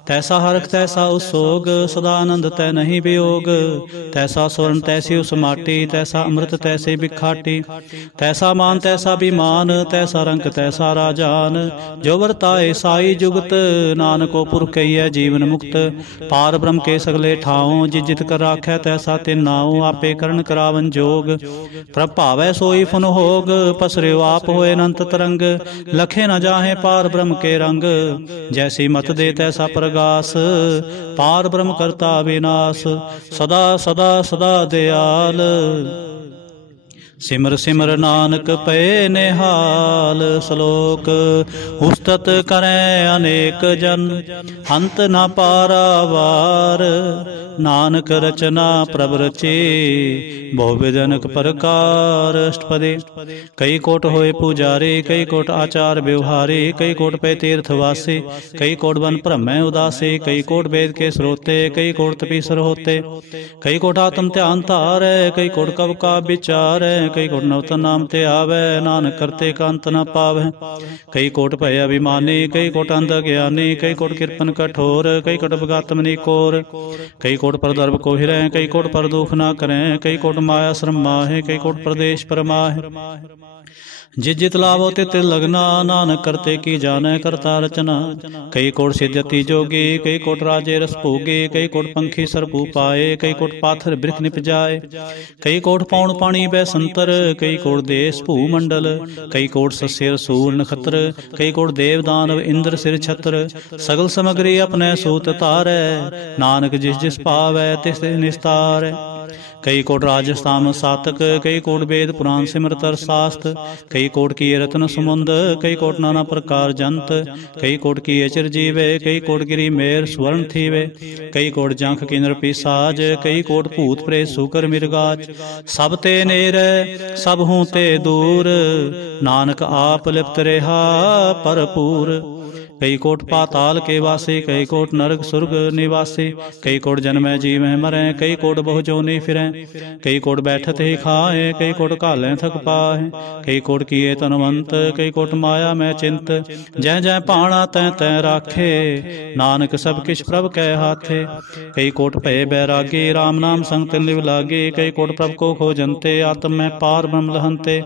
तैसा हरख तैसा उसोग, सदा आनंद तै नहीं वियोग। तैसा स्वर्ण तैसी उस माटी, तैसा अमृत तैसे बिखाटी। तैसा मान तैसा विमान, तैसा रंक तैसा राजान। जो वर्ताए साई जुगत, नानको पुरख कहिए जीवन मुक्त। पार ब्रह्म के सगले ठाओ, जिस जित कर राखै तैसा तिन नाओ। आपे करण करावन जोग, प्रभ भावै सोई फुन होग। पसरियो आप होए अनंत तरंग, लखे न जाहे पार ब्रह्म के रंग। जैसी मत दे तैसा प्रगास, पार ब्रह्म करता विनाश। सदा सदा सदा दयाल, सिमर सिमर नानक पे निहाल। श्लोक उस्तत करें अनेक जन, अंत न पारावार। नानक रचना प्रभ रचे, बहुविधनक प्रकार। अष्टपदी। कई कोट होए पुजारी, कई कोट आचार व्यवहारी। कई कोट पे तीर्थवासी, कई कोट बन भ्रमै उदासी। कई कोट वेद के स्रोते, कई कोट तपीसर होते। कई कोट आत्म ध्यान धारै, कई कोट कब का विचार। कई कोट नवतन नाम ते आवे, नानक करते का अंत न पावै। कई कोट भय अभिमानी, कई कोट अंध ज्ञानी। कई कोट कृपन कठोर, कई कोट बगातम निकोर। कई कोट पर दर्भ को हिरै, कई कोट पर दुख न करें। कई कोट माया श्रम माहे, कई कोट प्रदेश परमाहे। जित जित लाभो तित लगना, नानक करते की जाने करता रचना। कई कोट सिद्धति जोगी, कई कोट राजे रस भोगे। कई कोट पंखी सरपू पाए, कई कोट पाथर वृख निप जाए। कई कोट पौन पानी बैसंतर, कई कोट देश भूमंडल। कई कोट सस्य सूर नखत्र, कई कोट देव दानव इंद्र सिर छत्र। सगल सामग्री अपने सूत तारै, नानक जिस जिस पावै तिस निस्तारै। कई कोट राजस्थान सातक, कई कोट वेद पुराण सिमरत शास्त्र। कई कोट की रत्न समुंद, कई कोट नाना प्रकार जंत। कई कोट की चिरजीवे, कई कोट गिरी मेर स्वर्ण थीवे। कई कोट जंख किन्नर पिसाज, कई कोट भूत प्रेत सूकर मिर्गाज। सब ते नेर सब हूँ ते दूर, नानक आप लिप्त रेहा भरपूर। कई कोट पाताल के वासी, कई कोट नरक सुर्ग निवासी। कई कोट जन्मै जीवै मरै, कई कोट बहु जोनि फिरै। कई कोट बैठत ही खाए, कई कोट घालें थक पाए। कई कोट किए तनवंत, कई कोट माया मैं चिंत। जै जै पाणा तै तै राखे, नानक सब किछ प्रभ कै हाथे। कई कोट भय बैरागी, राम नाम संग तिन लिव लागे। कई कोट प्रभ को खोजंते, आत्म में पार ब्रह्म लहंते।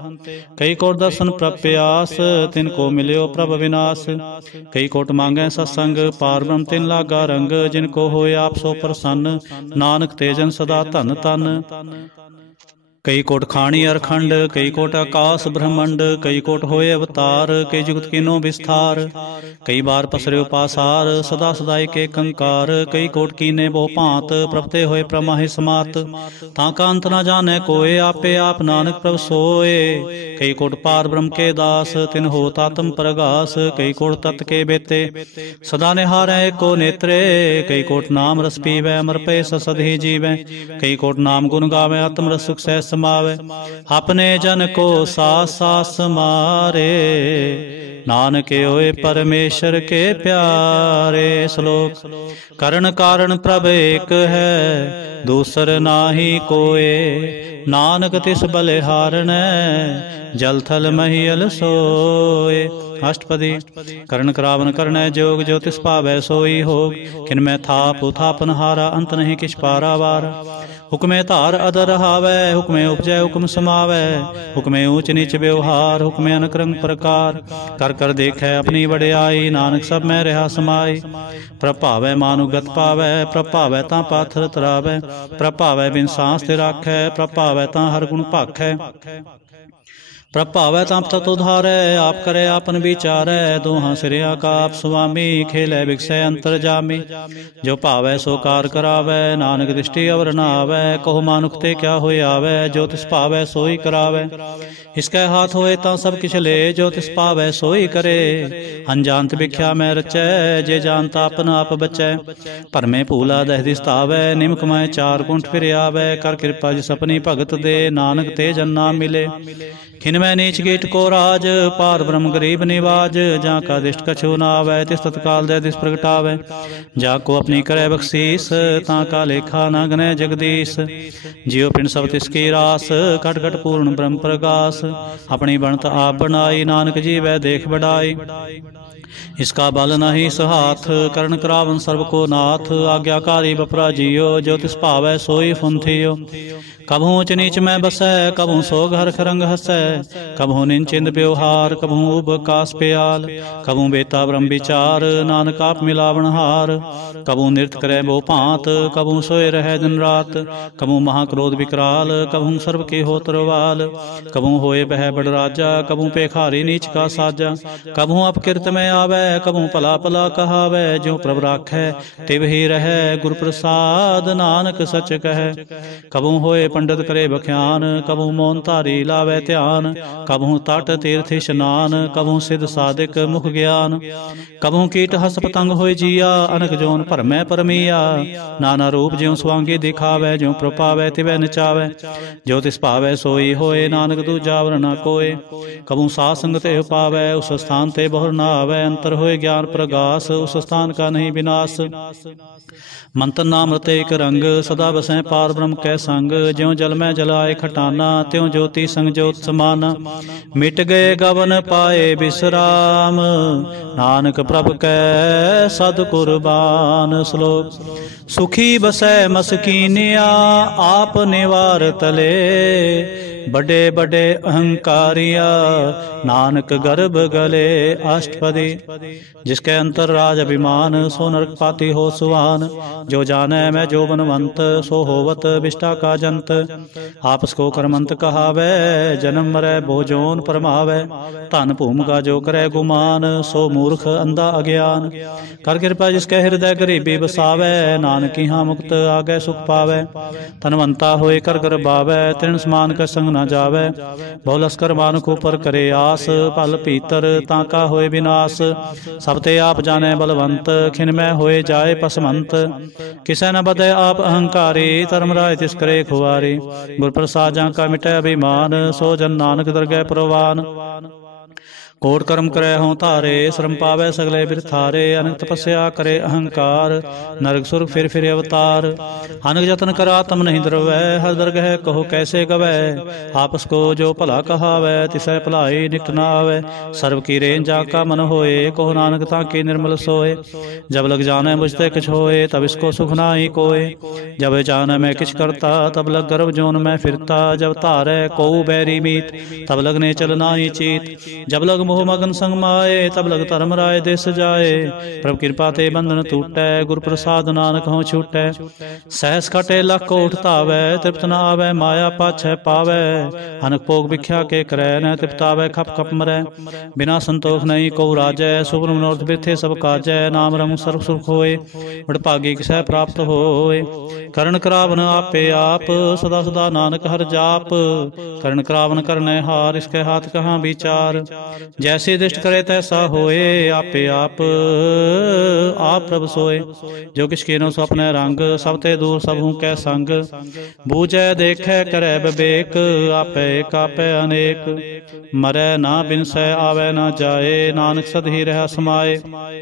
कई कोट दर्शन प्रभ प्यास, तिनको मिल्यो प्रभ विनाश। कई कोट मांगै सत्संग, पार ब्रह्म तिन लागा रंग। जिनको होए आप सो प्रसन्न, नानक तेजन सदा धन तन। कई कोट खाणी अरखंड, कई कोट आकाश ब्रह्मंड। कई कोट होए अवतार, कई जुगत किनो विस्तार। कई बार पसर्यो पासार, सदा सदाई के कंकार। कई कोट कीने बहु भांत, प्रभते होए प्रमाहि समात। ताका अंत न जाने कोय, आपे आप नानक प्रभ सोए। कई कोट पार ब्रह्म के दास, तिन होत आत्म प्रगास। कई कोट तत् के बेते, सदा निहारै एको नेत्रे। कई कोट नाम रस पीवै, अमर पे ससद ही जीवै। कई कोट नाम गुण गावै, आत्म रस सुख सहज समावे। अपने जन को सास सास मारे, नानक होए परमेश्वर के प्यारे। श्लोक करण कारण प्रभ एक है, दूसर नाही कोय। नानक तिस बलिहारणै, जल थल महियल सोए। अष्टपदी। करण करावन करणै जोग, जो तिस पावै सोई होग। किनमै थाप उथापन हारा, अंत नहीं किछ पारावार। हुक्मे धार अदर हावै, हुक्मे उपजै हुक्म समावै। हुक्मे ऊंच नीच व्यवहार, हुक्मे अनक रंग प्रकार। कर कर देखै अपनी वडियाई, नानक सब में रहा समाई। प्रभावै मानुगत पावै, प्रभावै तां पाथर तरावै। प्रभावै बिन सांस ते राखै, प्रभावै तां हर गुण भाखै। ਪ੍ਰਭ ਭਾਵੈ ਤਾਂ ਤਤ ਉਧਾਰੈ, ਆਪ ਕਰੇ ਆਪਨ ਵਿਚਾਰੈ। ਦੋਹਾਂ ਸਿਰਿਆ ਕਾ ਆਪ ਸੁਆਮੀ, ਖੇਲੇ ਬਿਕਸੈ ਅੰਤਰ ਜਾਮੀ। ਜੋ ਭਾਵੈ ਸੋ ਕਾਰ ਕਰਾਵੈ, ਨਾਨਕ ਦ੍ਰਿਸ਼ਟੀ ਅਵਰ ਨ ਆਵੈ। ਕਹੋ ਮਾਨੁਖ ਤੇ ਕਿਆ ਹੋਇ ਆਵੈ, ਜੋ ਤਿਸ ਭਾਵੈ ਸੋਈ ਕਰਾਵੈ। ਇਸਕੈ ਹਾਥ ਹੋਏ ਤਾਂ ਸਭ ਕਿਛ ਲੇ, ਜੋ ਤਿਸ ਭਾਵੈ ਸੋਈ ਕਰੇ। ਅਨਜਾਨਤ ਵਿਖਿਆ ਮੈਂ ਰਚੈ, ਜੇ ਜਾਨਤਾ ਆਪਨ ਆਪ ਬਚੈ। ਭਰਮੇ ਭੂਲਾ ਦਹਿ ਦਿਸ ਧਾਵੈ, ਨਿਮਕ ਮੈਂ ਚਾਰ ਕੁੰਠ ਫਿਰ ਆਵੈ। ਕਰ ਕਿਰਪਾ ਜਿਸ ਆਪਣੀ ਭਗਤ ਦੇ, ਨਾਨਕ ਤੇ ਜਨ ਨਾਮ ਮਿਲੇ। खिनमै नीच कीट को राज, पार ब्रह्म गरीब निवाज। जा का दिष्ट कछु न आवै, तिस तत्काल दे दिस प्रगटावै। जाको अपनी करे बख्शीस, ता का लेखा न गनै जगदीश। जियो पिंड सब तिसकी रास, घट घट पूर्ण ब्रह्म प्रगास। अपनी बनत आप बनाई, नानक जीवै देख बढ़ाई। इसका बल नहीं सहाथ, करण करावन सर्व को नाथ। आज्ञाकारी बपरा जियो, जो तिस भावै सोई फुंथियो। कबहू ऊंच नीच में बसै, कबहू सोग हरख रंग हसै। कबहू निंचिंद व्यवहार, कबहू उब कास प्याल। कबहू बेता ब्रह्म विचार, नानक आप मिलावन हार। कबहू नृत्य करे बो भांत, कबहू सोए रहे दिन रात। कबहू महाक्रोध विकराल, कबहू सर्व के होत्रवाल। कबहू होए बह बड़ राजा, कबहू पेखारी नीच का साजा। कबहू अपकिरत में आवै, कबहू भला भला कहावै। जो प्रभ राखै तिव ही रहै, गुर प्रसाद नानक सच कहै। कबहू होए पंडित करे बख्यान, कबहू मौन धारी लावै ध्यान। कबहू तट तीर्थ स्नान, कबहू सिद्ध साधिक मुख ज्ञान। कबहू कीट हस पतंग होय जिया, अनक जोन भरमै परमिया। नाना रूप ज्यों स्वांगी दिखावै, ज्यों प्रपावै तिवै नचावै। जो तिस भावै सोई होए, नानक दूजा वर न कोय। कबहू साध संगत एह पावै, उस स्थान ते बहुर न आवै। अंतर होए ज्ञान प्रगास, उस स्थान का नहीं विनाश। मंत्र नाम रते एक रंग, सदा बसै पार ब्रह्म कै संग। ज्यों जल में जलाए खटाना, त्यों ज्योति संग ज्योत समाना। मिट गए गवन पाए विश्राम, नानक प्रभ कै सद कुर्बान। श्लोक। सुखी बसै मसकीनिया, आप निवार तले। बड़े बड़े अहंकारिया, नानक गर्भ गले। अष्टपदी। जिसके अंतर राज अभिमान, सो नरक पाती हो सुहान। जो जाने मैं जो बनवंत, सो होवत विष्टा का जंत। आपस को करमंत कहावै, जन्म मरै भोजोन परमावै। धन भूम का जो करे गुमान, सो मूर्ख अंधा अज्ञान। कर कृपा जिसके हृदय गरीबी बसावै, नानक यहाँ मुक्त आगे सुख पावै। धनवंता होए कर कर बावै, तृण समान का संग न जावै। बहु लस्कर मानुख ऊपर करे आस, पल भीतर ताका होए विनाश। सब ते आप जाने बलवंत, खिनमै होए जाए पसमंत। किसै न बधै आप अहंकारी, धर्मराय तिस करे खुआरी। गुर प्रसाद जा का मिटै अभिमान, सो जन नानक दरगह प्रवान। कोट कर्म करे हों धारे, श्रम पावै सगले बिरथारे। अनक तपस्या करे अहंकार, नरक सुरग फिर अवतार। अनक जतन करा तम नहीं द्रवै, हर दरगह कहो कैसे गवै। आपस को जो भला कहावै, तिसै भलाई निकट न आवै। सर्व की रेन जा का मन होए, कहो नानक ताके निर्मल सोए। जब लग जाने मुझते किछ होए, तब इसको सुख नाहि कोय। जब जाने मैं किछ करता, तब लग गर्भ जोन में फिरता। जब धारै कोउ बैरी मीत, तब लगने चल नाहि चीत। जब लग मोह मगन संग माए, तब लग धर्म राय देश जाए। प्रभ कृपा ते बंधन टूटै, गुर प्रसाद नानक हों छूटै। सहस खटे लख को उठतावै, तृप्त न आवै माया पाछै पावै। अनक भोग भिख्या के करै, न तृप्तावै खप खप मरै। बिना संतोख नहीं को राजै, सुभन मनोरथ बिरथे सब काजै। नाम रंग सर्व सुख होए, बड़भागी किसै प्राप्त होए। करण करावन आपे आप, सदा सदा नानक हर जाप। करण करावन करनै हार, इसके हाथ कहाँ विचार। जैसे दृष्ट करे तैसा होए, आपे आप प्रभ सोए। जो किछ कीनो सो अपने रंग, सब ते दूर सबहू कै संग। बूझै देखै करै विवेक, आपे एक आपे अनेक। मरै ना बिनसै आवे ना जाए, नानक सद ही रह समाए।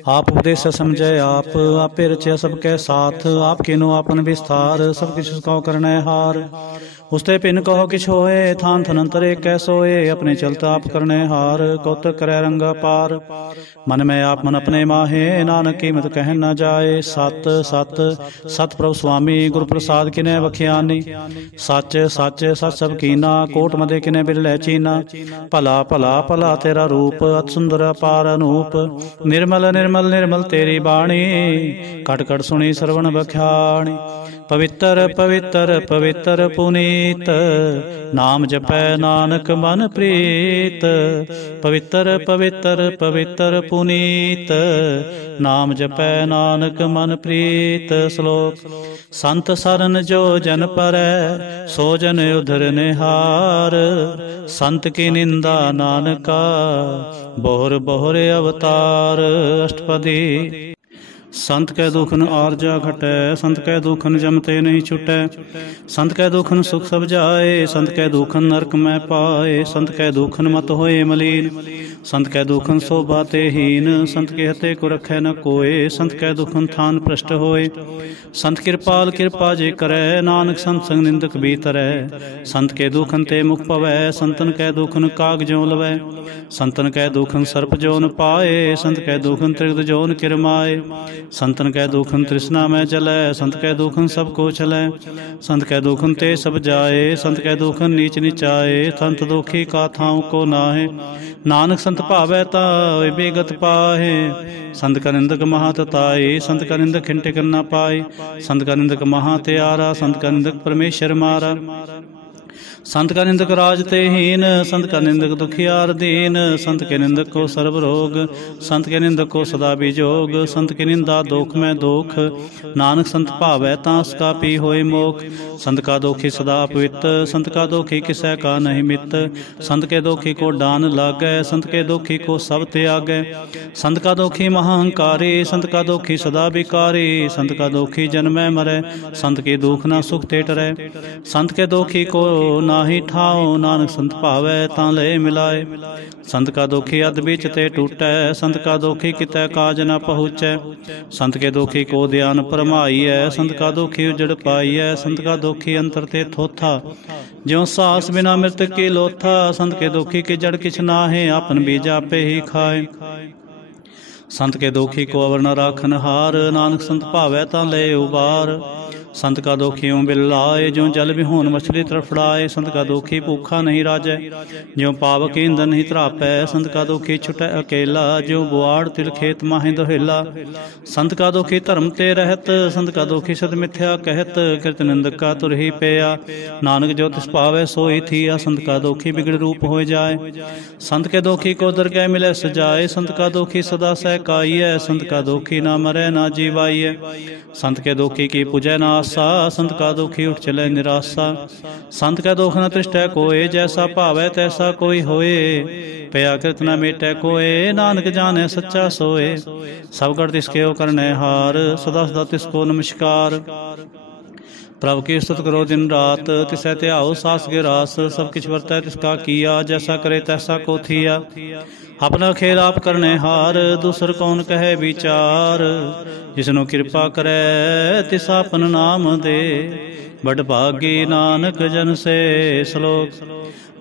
आप उपदेश समझै आप, आपे रचया सबके साथ। आप कीनो आपन विस्तार, सब किछ उसको करनै हार। उसते भिन्न कहो किछ होए, थान थनंतर एक कै सोए। अपने चलता आप करने हार, कौतक करै रंगा पार। मन में आप मन अपने माहे, नानक कीमत कहन न जाए। सत सत सत प्रभु स्वामी, गुर प्रसाद किने बखियानी। सच सच सच सब कीना, कोट मदे किने बिरलै चीना। भला भला भला तेरा रूप, अत सुंदर अपार अनूप। निर्मल निर्मल निर्मल तेरी बाणी, कट कट सुनी सरवण बख्याणी। पवित्र पवित्र पवित्र पुनीत, नाम जपै नानक मन प्रीत। पवित्र पवित्र पवित्र पुनीत, नाम जपै नानक मन प्रीत। श्लोक। संत सरन जो जन परै, सो जन उधर निहार। संत की निंदा नानका, बोहर बोहर अवतार। अष्टपदी। संत कै दुखन आरजा घटै, संत कै दुखन जमते नहीं छुटै। संत कै दुखन सुख सब जाए, संत कै दुखन नरक में पाए। संत कै दुखन मत होए मलीन, संत कै दुखन शोभा ते हीन। संत के हते को रखै न कोय, संत कै दुखन थान भ्रष्ट होए। संत कृपाल कृपा जे करै, नानक संत संग निंदक भी तरै। संत के दुखन ते मुख पवै, संतन कै दुखन काग ज्यों लवै। संतन कै दुखन सर्प जोन पाए, संत कै दुखन त्रिगद जोन किरमाए। संतन कै दुखन तृष्णा में चलै, संत कै दुखन सब को छलै। संत कै दुखन ते सब जाए, संत कै दुखन नीच नीचाए। संत दुखी का थाव को नाहे, नानक संत भावै ता बेगत पाहे। संत का निंदक महा तताए, संत का निंदक खिंटे कर ना पाए। संत का निंदक महा त्यारा, संत का निंदक परमेश्वर मारा। संत का निंदक राज ते हीन, संत का निंदक दुखियार दीन। संत के निंदक को सर्व रोग, संत के निंदक को सदा विजोग। संत की निंदा दोख में दोख, नानक संत भावै तां उसका पी होए मोख। संत का दोखी सदा पवित्र, संत का दोखी किसै का नहीं मित। संत के दोखी को डान लागै, संत के दोखी को सब त्यागै। संत का दोखी महाअहंकारी, संत का दोखी सदा विकारी। संत का दोखी जन्मै मरै, संत की दुख ना सुख ते टरै। संत के दोखी को नाहि ठाओ, नानक संत भावै तां ले मिलाए। संत का दोखी अध बीच ते टूटै, संत का दोखी कितै काज न पहुँचै। संत के दोखी को ध्यान परमाईऐ, संत का दोखी उजड़ पाईऐ। संत का दोखी अंतर ते थोथा, ज्यों सास बिना मृतक की लोथा। संत के दोखी की जड़ किछ नाहे, आपन बीज आपे ही खाए। संत के दोखी को अवर न राखन हार, नानक संत भावै तां ले उबार। संत का दोखी ऊँ बिल्लाए, ज्यों जल विहोन मछली तड़फड़ाए। संत का दोखी भूखा नहीं राजै, ज्यों पावक ईंधन नहीं तरापै। संत का दोखी छुटै अकेला, ज्यों बुआड़ तिल खेत माहे दोहेला। संत का दोखी धर्म ते रहत, संत का दोखी सद मिथ्या कहत। कृत निंदक का तुर ही पेया, नानक जो तिस पावै सोई थिया। संत का दोखी बिगड़ रूप हो जाए, संत के दोखी को दरगह मिलै सजाए। संत का दोखी सदा सहकाईऐ, संत का दोखी ना मरै ना जीवाईऐ। संत के दोखी की पूजै ना आसा, संत का दोखी उठ चले निराशा। संत का दोख न त्रिष्टै कोय, जैसा भावै तैसा कोई होए। पया कृत न मेटै कोय, नानक जाने सच्चा सोए। सब गढ़ तिसके ओ करनै हार, सदा सदा तिसको नमस्कार। प्रभु की स्तुत करो दिन रात, तिसै ध्याओ सास के रास। सब किछ वरतै तिसका किया, जैसा करे तैसा को थिया। अपना खेल आप करने हार, दूसर कौन कहे विचार। जिसनु कृपा करे तिस आपन नाम दे, बड़ भागी नानक जन से। श्लोक।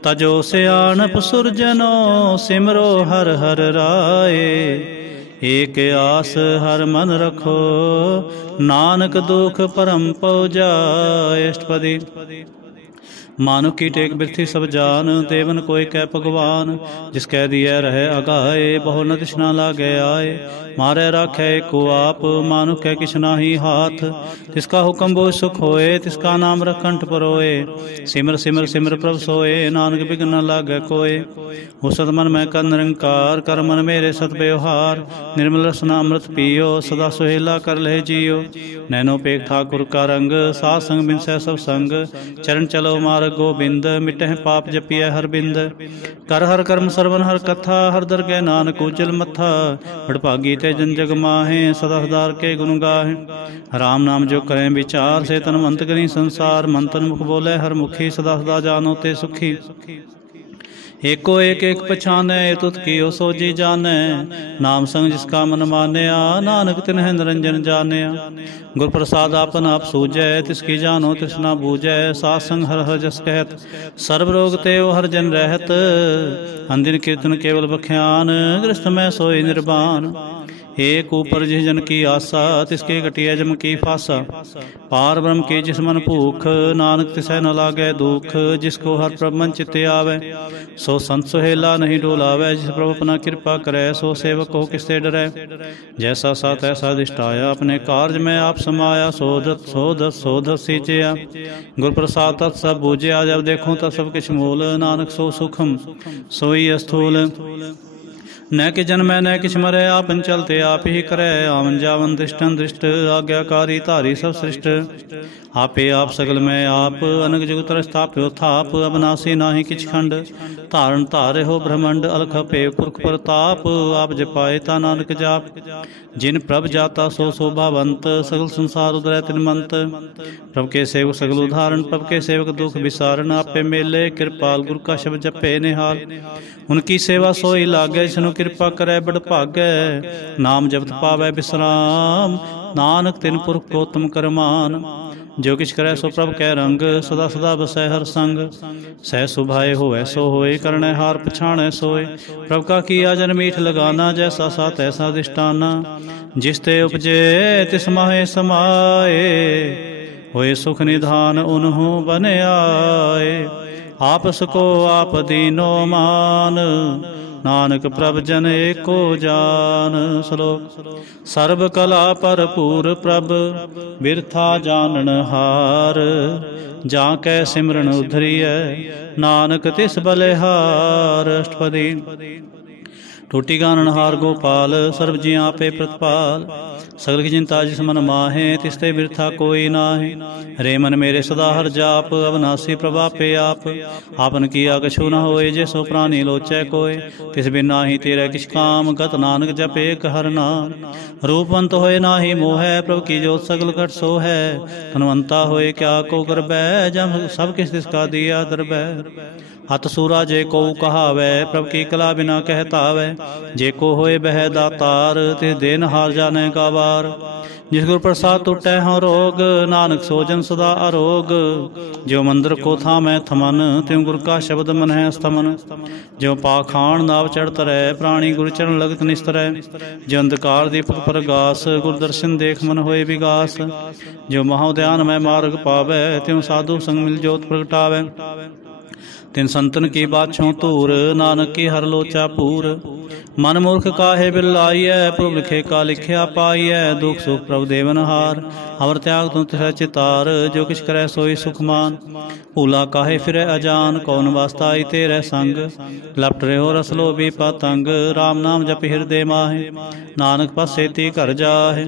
तजो सियाणप सुरजनो, सिमरो हर हर राय। एक आस हर मन रखो, नानक दुख परम पौ जाय। अष्टपदी। मानुख की टेक बिरथी सब जान, देवन कोई कै भगवान। जिसकै दिए रहे अगाए, बहु न तिसना लागे आए। मारे राखे को आप, मानुख कै किछ नाहि हाथ। तिसका हुक्म बोझ सुख होए, तिसका नाम रखंठ परोए। सिमर सिमर सिमर प्रभ सोए, नानक बिघ्न न लागे कोय। हो सत मन में कर निरंकार, कर मन मेरे सत व्यवहार। निर्मल रसना अमृत पियो, सदा सुहेला कर ले जियो। नैनो पेख ठाकुर का रंग, साध संग बिनसै सब संग। चरण चलो मार्ग गोबिंद, मिटह पाप जपिय हर बिंद। कर हर कर्म सरवन हर कथा, हर दरगह नानक उजल मथा। बड़भागी ते जन जग माहे, सदा सदार के गुण गाहे। राम नाम जो करें विचार, से तन मंत करी संसार। मन तन मुख बोले हर मुखी, सदा सदा जानो ते सुखी। एको एक एक पछानै, तुत कियो सोजी जानै। नाम संग जिसका मन मानया, नानक तिन्ह निरंजन जानिया। गुर प्रसाद आपन आप सूझै, तिसकी जानो तिसना बूझै। साध संग हर हर जस कहत, सर्व रोग तेव हर जन रहत। अंदिन कीर्तन केवल बख्यान, गृहस्थ में सोई निर्वाण। एक ऊपर जिस जन की आशा, तिसके कटिया जम की फासा। पार ब्रह्म के जिस मन भूख, नानक तिसै न लागे दुख। जिसको हर प्रभु मन चित्ते आवे, सो संत सुहेला नहीं डोलावै। जिस प्रभु अपना कृपा करे सो सेवक को किससे डरै। जैसा सा तैसा दिष्टाया अपने कार्य में आप समाया। सोधत सींचया गुर प्रसाद तत् सब बूझया। जब देखूं तब सब किछ मूल नानक सो सुखम सोई अस्थूल। न कि जन्मै न किछ मरै आपन चलते आप ही करे। आवन जावन दृष्टन दृष्ट आज्ञाकारी धारी सब सृष्ट। आपे आप सगल में आप अनग जुगत स्थाप्यो थाप। अबनासी नाहि किछ खंड धारण धारे हो ब्रह्मंड। अलख पे पुरख प्रताप आप जपाए ता नानक जाप। जिन प्रभ जाता सो शोभावंत सगल संसार उदरै तिनमंत। प्रभ के सेवक सगल उदाहरण प्रभ के सेवक दुख विसारण। आपे मेले कृपाल गुरु का शब्द जपे निहाल। उनकी सेवा सोई लागे जिसनु कृपा करे बड़ भागै। नाम जपत पावै विश्राम नानक तिन पुरख को तुम करमान। जो किछ करे सो प्रभ कै रंग सदा सदा बसै हर संग। सह सुभाए होए सो होए करनै हार पछाणै सोए। प्रभ का किया जन मीठ लगाना जैसा सा तैसा दिष्टाना। जिस ते उपजे तिस माहे समाए होए सुख निधान उन्हों बने आए। आपस को आप दीनो मान नानक प्रभ जन एको जान। श्लोक सर्व कला भरपूर प्रभ बिरथा जानन हार। जाकै सिमरन उधरिय नानक तिस बलिहार। अष्टपदी टूटी गानन हार गोपाल सर्व जियां पे प्रतिपाल। सगल की चिंता जिस मन माहे तिसते बिरथा कोई नाहे। रे मन मेरे सदा हर जाप अविनाशी प्रभा पे आप। आपन किया कछु न होए जे सो प्राणी लोचै कोय। तिस बिन नाहि तेरे किछ काम गत नानक जप एक हर नाम। रूपवंत होए नाहि मोहै प्रभु की जोत सगल घट सो है। धनवंता होए क्या को करबै जब सब किस तिसका दिया दरबै। हत सूरा जे को कहावै प्रभ की कला बिना कहतावै। जे को होए बह दातार तिस देन हार जाने का वार। जिस गुर प्रसाद टूटै हों रोग नानक सोजन सदा अरोग। जो मंदिर को था मैं थमन त्यों गुर का शब्द मन है स्तमन। जो पाखाण नाव चढ़त रह प्राणी गुर चरण लगत निस्तर। जो अंधकार दीपक प्रगास गुर दर्शन देख मन होए विगास। जो महाध्यान में मार्ग पावै त्यों साधु संग मिल जोत प्रगटावै। तिन संतन की बाछों तूर नानक की हर लोचा पूर। मन मूर्ख काहे बिरलाइय प्रभु लिखे का लिखिया पाइय। दुख सुख प्रभु देवन हार अवर त्याग तुम तिसै चितार। जो किछ करे सोई सुखमान भूला काहे फिरै अजान। कौन वास्ता आई तेरे संग लपट रहो रसलो भी पतंग। राम नाम जप हृदय माहे नानक पासेती घर जाहे।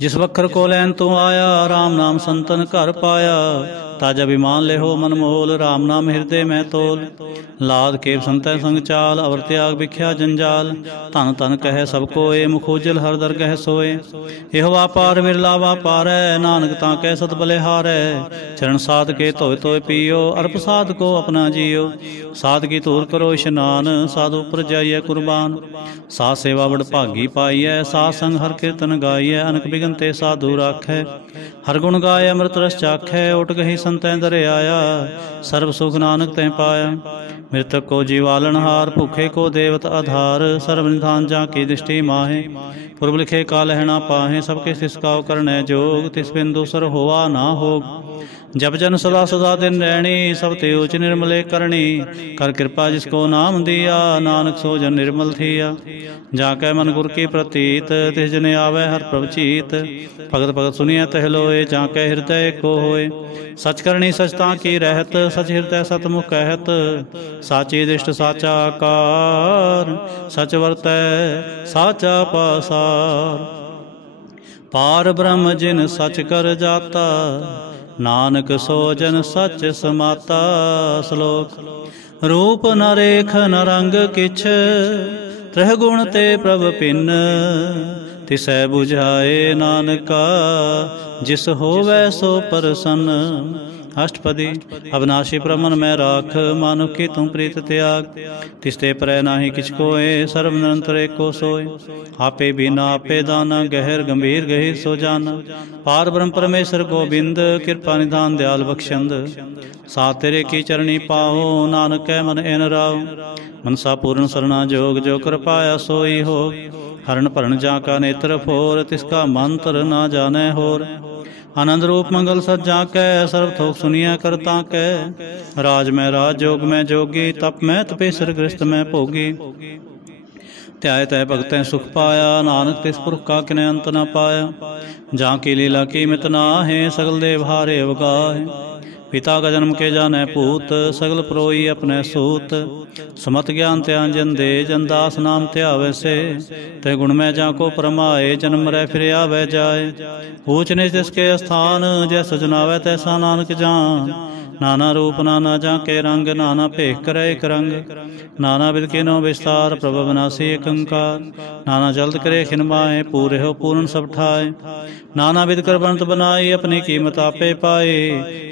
जिस वखर को लैन तू आया राम नाम संतन घर पाया। ताजा विमान ले हो मन मोल राम नाम हृदय में तोल। लाद के संतै संग चाल अवर त्याग बिख्या जंजाल। धन धन कहे सब कोय मुखोजल हर दर कह सोए। एहो वापार बिरला वापारै नानक ता कह सत बलिहारै। चरण साध के धोए धोए पियो अर्प साध को अपना जियो। साध की धूर करो इशनान साधु उपर जाइए कुर्बान। सा सेवा बड़ भागी पाइय सा संग हर कीर्तन गाइय। अनक बिघन ते साधु राखै हर गुण गाय अमृत रस चाखै। उठ गही संतै दर आया सर्व सुख नानक तै पाया। मृतक को जीवालन हार भूखे को देवत आधार। सर्व निधान जाकी दृष्टि माहे पूर्व लिखे का लहना पाहे। सबके सिसकाव करने जोग तिस बिन दूसर होवा ना होग। जब जन सदा सदा दिन रहनी सब ते उच निर्मले करनी। कर कृपा जिसको नाम दिया नानक सो जन निर्मल थिया। जाकै मन गुर की प्रतीत तिस जन आवे हर प्रभ चीत। भगत भगत सुनिए तह लोए जाकै हृदय को होए। सच करनी सचता की रहत सच हृदय सतमुख कहत। साची दृष्ट साचा कार सच वर्तै साचा पासार। पार ब्रह्म जिन सच कर जाता नानक सो जन सच समाता। श्लोक रूप न रेख न रंग किछ त्रह गुण ते प्रभ पिन। तिसै बुझाए नानका जिस होवै सो प्रसन्न। अष्टपदी अविनाशी प्रमन में राख मानुख की तुम प्रीत त्याग। तिसते परै नाहि किछ कोय सर्व निरंतर एको सोय। आपे बिना आपे दाना गहर गंभीर गहीर सो जाना। पार ब्रह्म परमेश्वर गोबिंद कृपा निधान दयाल बख्शंद। सा तेरे की चरणी पाओ नानक कै मन एन राओ। मनसा पूर्ण सरना जोग जो कर पाया सोई हो। हरण भरण जाका नेत्र फोर तिसका मंत्र ना जाने होर। आनंद रूप मंगल सज्जा कै, सर्व थोक सुनिया करता कै। राज में राज, जोग में जोगी, तप में तपेसर, गृहस्थ में भोगी। त्याय तय भगतें सुख पाया, नानक तिस पुरख का किने अंत न पाया। जहाँ की लीला की मित नाहि, सगल देव हारे अवगाहे। पिता का जन्म के जाने पूत, सगल परोई अपने सूत। समत ज्ञान त्यान जन दे, जन दास नाम त्यावे से। ते गुण में जाको परमाए, जन्म रह फिर आवे जाए। ऊंच नीच तिसके स्थान, जैसा जनावे तैसा नानक जान। नाना रूप नाना जाके रंग, नाना भेख करे एक रंग। नाना विध के नो विस्तार, प्रभ विनाशी एक अंकार। नाना जल्द करे खिन माहे, पूरे हो पूर्ण सब ठाए। नाना विध कर बनत बनाई, अपनी कीमत आपे पाए।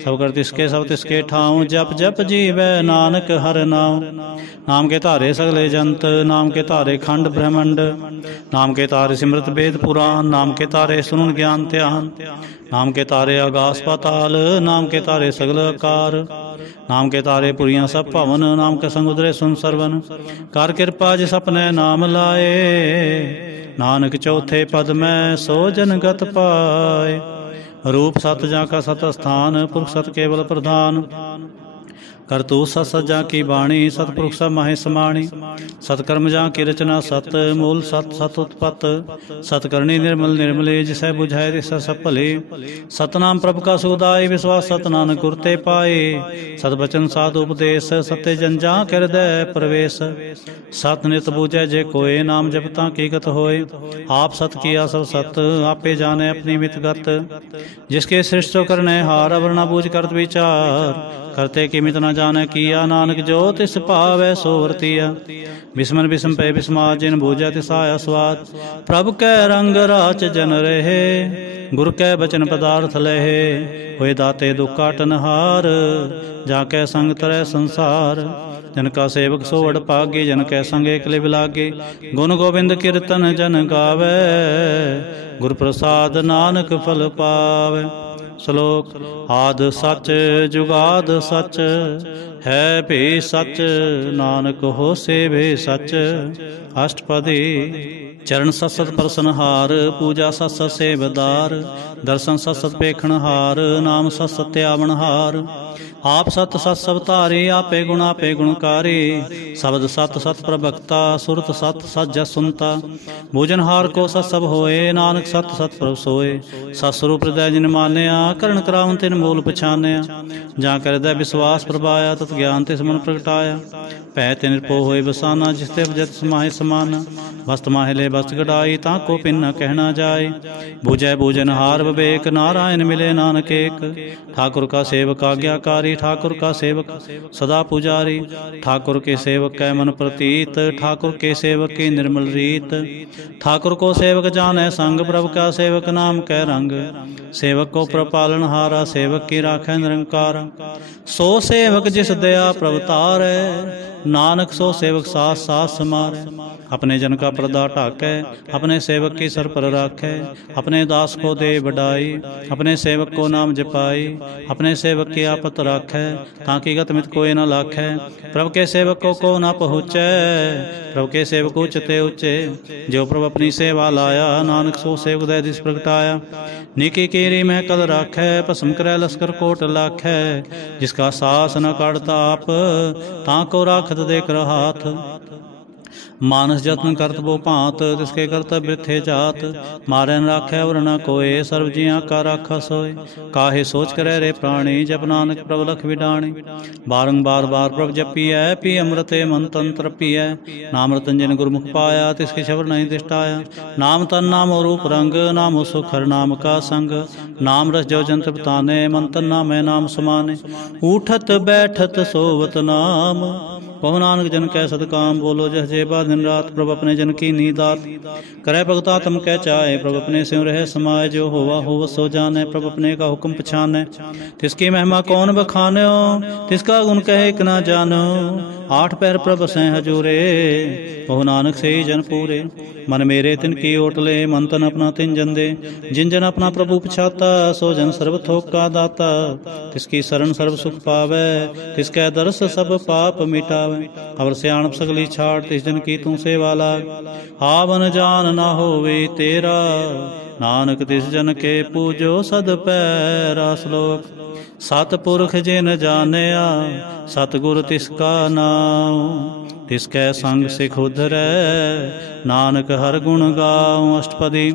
सब कर तिसके सब तिसके ठाऊं, जप जप जीवै नानक हर नाम। नाम के धारे सगले जंत, नाम के धारे खंड ब्रह्मंड। नाम के तारे सिमरत वेद पुराण, नाम के तारे सुनन ज्ञान ध्यान। नाम के तारे आकाश पाताल, नाम के तारे सगल आकार। नाम के तारे पुरियां सब भवन, नाम के संग उदरे सुन सरवन। कर कृपा जिस अपने नाम लाए, नानक चौथे पद में सो जन गत पाए। रूप सत जा का सत स्थान, पुरख सत केवल प्रधान। करतू सत सज्जा की बाणी, सतपुरुष सब माहे समाणी। सतकर्म जा की रचना सत, मूल सत सत उत्पत। सतकर्णी निर्मल निर्मले, जिसे बुझाए तिस सब भले। सतनाम प्रभु का सुखदाई, विश्वास सत नानक गुर ते पाए। सत बचन साधु उपदेश, सत्य जन जा के हृदय प्रवेश। सत नित बूझे जे कोय, नाम जपता की गत होय। आप सत किया सब सत, आपे जाने अपनी मित गत। जिसके सृष्टि करने हार, अवर न बूझ करत विचार। करते कि मित न जाने किया, नानक जो तिस पावै सो वर्तिया। बिस्मन बिस्म पे बिस्मा, जिन बूझा तिस आया स्वाद। प्रभु कै रंग राच जन रहे, गुरु कै बचन पदार्थ लहे। होए दाते दुख काटन हार, जाकै संग तरह संसार। जन का सेवक सो वड पागे, जन कै संग एकले बिलागे। गुण गोबिंद कीर्तन जन गावै, गुर प्रसाद नानक फल पावै। श्लोक आद सच जुगाद सच, है भी सच नानक हो से भी सच। अष्टपदी चरण सत सत प्रसनहार, पूजा सत सत सेवदार। दर्शन सत सत पेखणहार, नाम सत सत त्यावनहार। आप सत सत सब धारे, आपे गुणकारी। शब्द सत सत प्रभक्ता, सुरत सत सत जस सुनता। भोजनहार को सत सब होए, नानक सत सत प्रभ सोए। सतस्वरूप हृदय जिन मान्या, करण करावन तिन मूल पछान्या। जा कर हृदय विश्वास प्रभाया, तत ज्ञान तिस मन प्रगटाया। पै तिन निर्भो होए बसाना, जिसते जत समाहे समान। वस्त माहे ले वस्त गड़ाई, ताको पिन न कहना जाए। बुझै भोजनहार विवेक, नारायण मिले नानक एक। ठाकुर का सेवक आज्ञाकारी, ठाकुर का सेवक सदा पुजारी। ठाकुर के सेवक कै मन प्रतीत, ठाकुर के सेवक की निर्मल रीत। ठाकुर को सेवक जाने संग, प्रभु का सेवक नाम कै रंग। सेवक को प्रपालन हारा, सेवक की राखै निरंकार। सो सेवक जिस दया प्रभु तारै, नानक सो सेवक सास सास समारै। अपने जन का पर्दा ढाकै, अपने सेवक की सर पर राखै। अपने दास को दे बढ़ाई, अपने सेवक को नाम जपाई। अपने सेवक की आपत राखै, ताकि गत मित कोई न लाखै। प्रभु के सेवक को न पहुँचै, प्रभु के सेवक उच्चते ऊँचे। जो प्रभु अपनी सेवा लाया, नानक सो सेवक दय दिस प्रगटाया। निकी कीरी में कल राखै, भस्म करै लश्कर कोट लाखै। जिसका सास न काढ़ता आप, ताको राखत देकर हाथ। मानस जतन करत बो भांत, तिसके कर्तव्य थे जात। मारै न राखै और न कोय, सर्व जियां का राखा सोय। काहे सोच करे रे प्राणी, जप नानक प्रभु लख विडाणी। बारंबार बार प्रभु जपियै, पी अमृते मन तंत्र पियै। नाम रतन जिन गुरमुख पाया, तिसके शबर नहीं तिष्ठाया। नाम तन नाम रूप रंग, नाम सुख हर नाम का संग। नाम रस जो जंत बताने, मन तन नाम है नाम समाने। उठत बैठत सोवत नाम, पवन नानक जन कै सदकाम। बोलो जह जेबा दिन रात, प्रभु अपने जन की नीदात। करे भगता तम कह चाहे, प्रभु अपने सिंह रहे समाये। जो होवा होव सो जाने, प्रभु अपने का हुक्म पछाने। तिसकी महिमा कौन बखान्यो, तिसका गुण कहे एक न जानो। आठ पैर प्रभ सै हजूरे, ओह नानक से ही जन पूरे। मन मेरे तिन की ओट ले, मन तन अपना तिन जन दे। जिन जन अपना प्रभु पछाता, सो जन सर्व थोक का दाता। तिसकी शरण सर्व सुख पावै, तिसकै दरस सब पाप मिटावै। अवर सियाणप सगली छाड़, तिस जन की तू सेवा लाग। आवन जान ना होवे तेरा, नानक तिस जन के पूजो सद पैरा। श्लोक। सतपुरख जिन जानिया, सतगुर तिसका नाम। तिसकै संग सिख उधरै, नानक हर गुण गाऊं। अष्टपदी।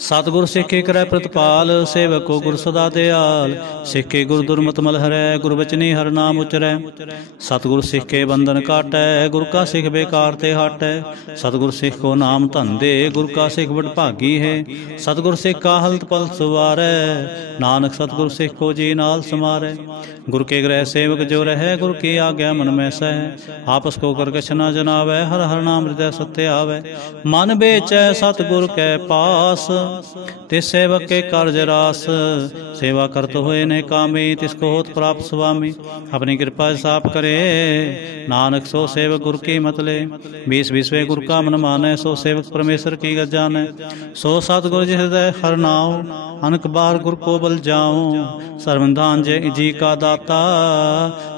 सतगुर सिखे करै प्रतिपाल, सेवक को गुर सदा दयाल। सिखे गुर दुर्मत मल हरै, गुर बचनी हर नाम उचरै। सतगुर सिख के बंधन काटै, गुर का सिख बेकार ते हटै। सतगुर सिख को नाम धन दे, गुर का सिख बड़ भागी है। सतगुर सिख का हलत पल सवारै, नानक सतगुर सिख को जी नाल समारै। गुर के ग्रह सेवक जो रहै, गुर की आज्ञा मन में सह। आपस को कर कछ न जनावै, हर हर नाम हृदय सत्य आवै। मन बेचै सतगुर कै पास, तिस सेवक के कार्ज रास। सेवा करत हुए ने कामी, तिसको होत प्राप्त स्वामी। अपनी कृपा साप करे, नानक सो सेवक गुर की मत ले। 20 गुर का मन माने, सो सेवक परमेश्वर की गत जाने। सो सतगुर जिस हृदय हर नाम, अनक बार गुर को बल जाऊं। सर्वनिधान जी का दाता,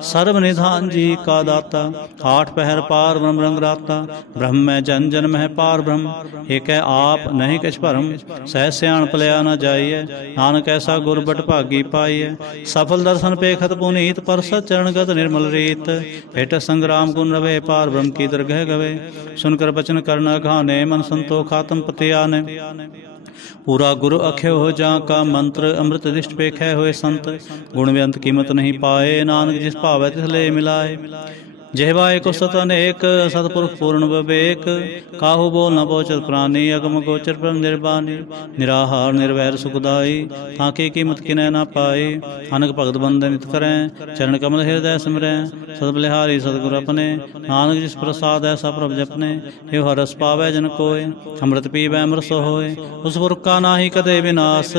सर्वनिधान जी का दाता। आठ पहर पार ब्रह्म रंग राता, ब्रह्म में जन जन में पार ब्रह्म। एक है आप नहीं कछ भरम, सहज सियाण पलिया न जाइए। नानक ऐसा गुर बट भागी पाइए। सफल दर्शन पेखत पुनीत, पर चरणगत निर्मल रीत। भेट संग्राम गुण रवे, पार ब्रह्म की दरगह गवे। सुनकर बचन करना घाने, मन संतोख आत्म पति आने। पूरा गुरु अख्यो हो जा का मंत्र, अमृत दिष्ट पेखै होए संत। गुण व्यंत कीमत नहीं पाए, नानक जिस भावै तिस ले मिलाए। जेहवाए को सत अनेक, सतपुरख पूर्ण विवेक। काहू बोल न पहुँचत प्राणी, अगम गोचर परम निर्वाणी। निराहार निर्वैर सुखदाई, ताके कीमत किनै न पाए। अनक भगत बंदन नित करें, चरण कमल हृदय सिमरै। सत बलिहारी सतगुर अपने, नानक जिस प्रसाद ऐसा प्रभ जपने। यो हर रस पावै जन कोय, अमृत पीवै अमृत सो होय। उस पुरख का नाहि कदे विनाश,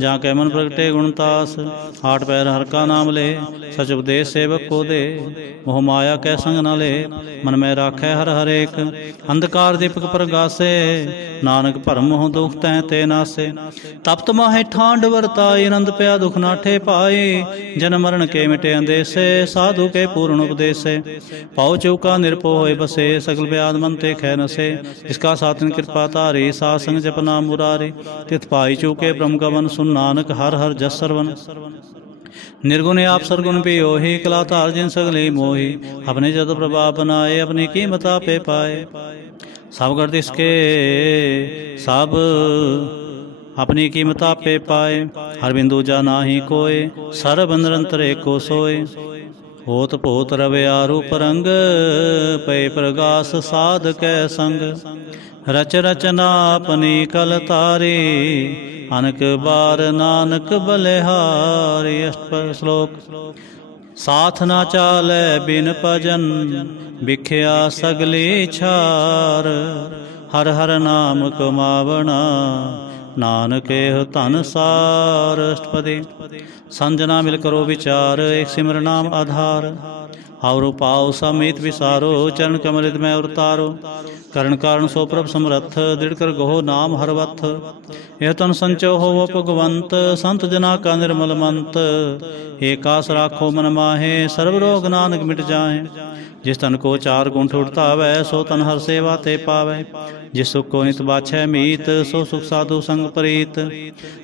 जाके मन प्रगटे गुणतास। आठ पैर हर का नाम ले, सच उपदेश सेवक को दे। मोह माया कै संग न ले, मन में राखै हर हरेक। अंधकार दीपक प्रगासे, नानक भरम मोह दुख तै ते नासे। तप्त माहे ठांड वरताई, नंद पया दुख नाठे पाए। जन्म मरण के मिटे अंदेसे, साधु के पूर्ण उपदेसे। पाओ चौका निरपो होए बसे, सकल ब्याद मन ते खै नसे। जिसका सातन कृपा तारी, साध संग जप नाम मुरारी। तित पाई चूके ब्रह्म गवन, सुन नानक हर हर जस सरवन। निर्गुण आप सरगुण भी ओहि, कला धार जिन सगली मोहि। अपने जद प्रभाव बनाए, अपनी कीमत आपे पाए। सब कर इसके सब अपनी कीमत आपे पाए। हर बिंदु जा नाहि कोय, सर्ब निरंतर एको सोय। होत पोत रवे आरूप रंग, पे प्रगास साध कै संग। रच रचना अपनी कल तारी, अनक बार नानक बलिहारी। अष्टपद श्लोक। साथ ना चालै बिन भजन, बिख्या सगली छार। हर हर नाम कमावना, नानक एह धन सार। अष्टपदी। संजना मिल करो विचार, एक सिमर नाम आधार। और पाओ समीत विसारो, चरण कमलित में उतारो। करण कारण सो प्रभ समरथ, दृढ़ कर गहो नाम हरवथ। यह तन संचो हो भगवंत, संत जना का निर्मल मंत। एकास राखो मन माहे, सर्व रोग नानक मिट जाए। जिस तन को चार गुण उठता वै, सो तन हर सेवा ते पावै। जिस सुख को नित बाछै मीत, सो सुख साधु संग प्रीत।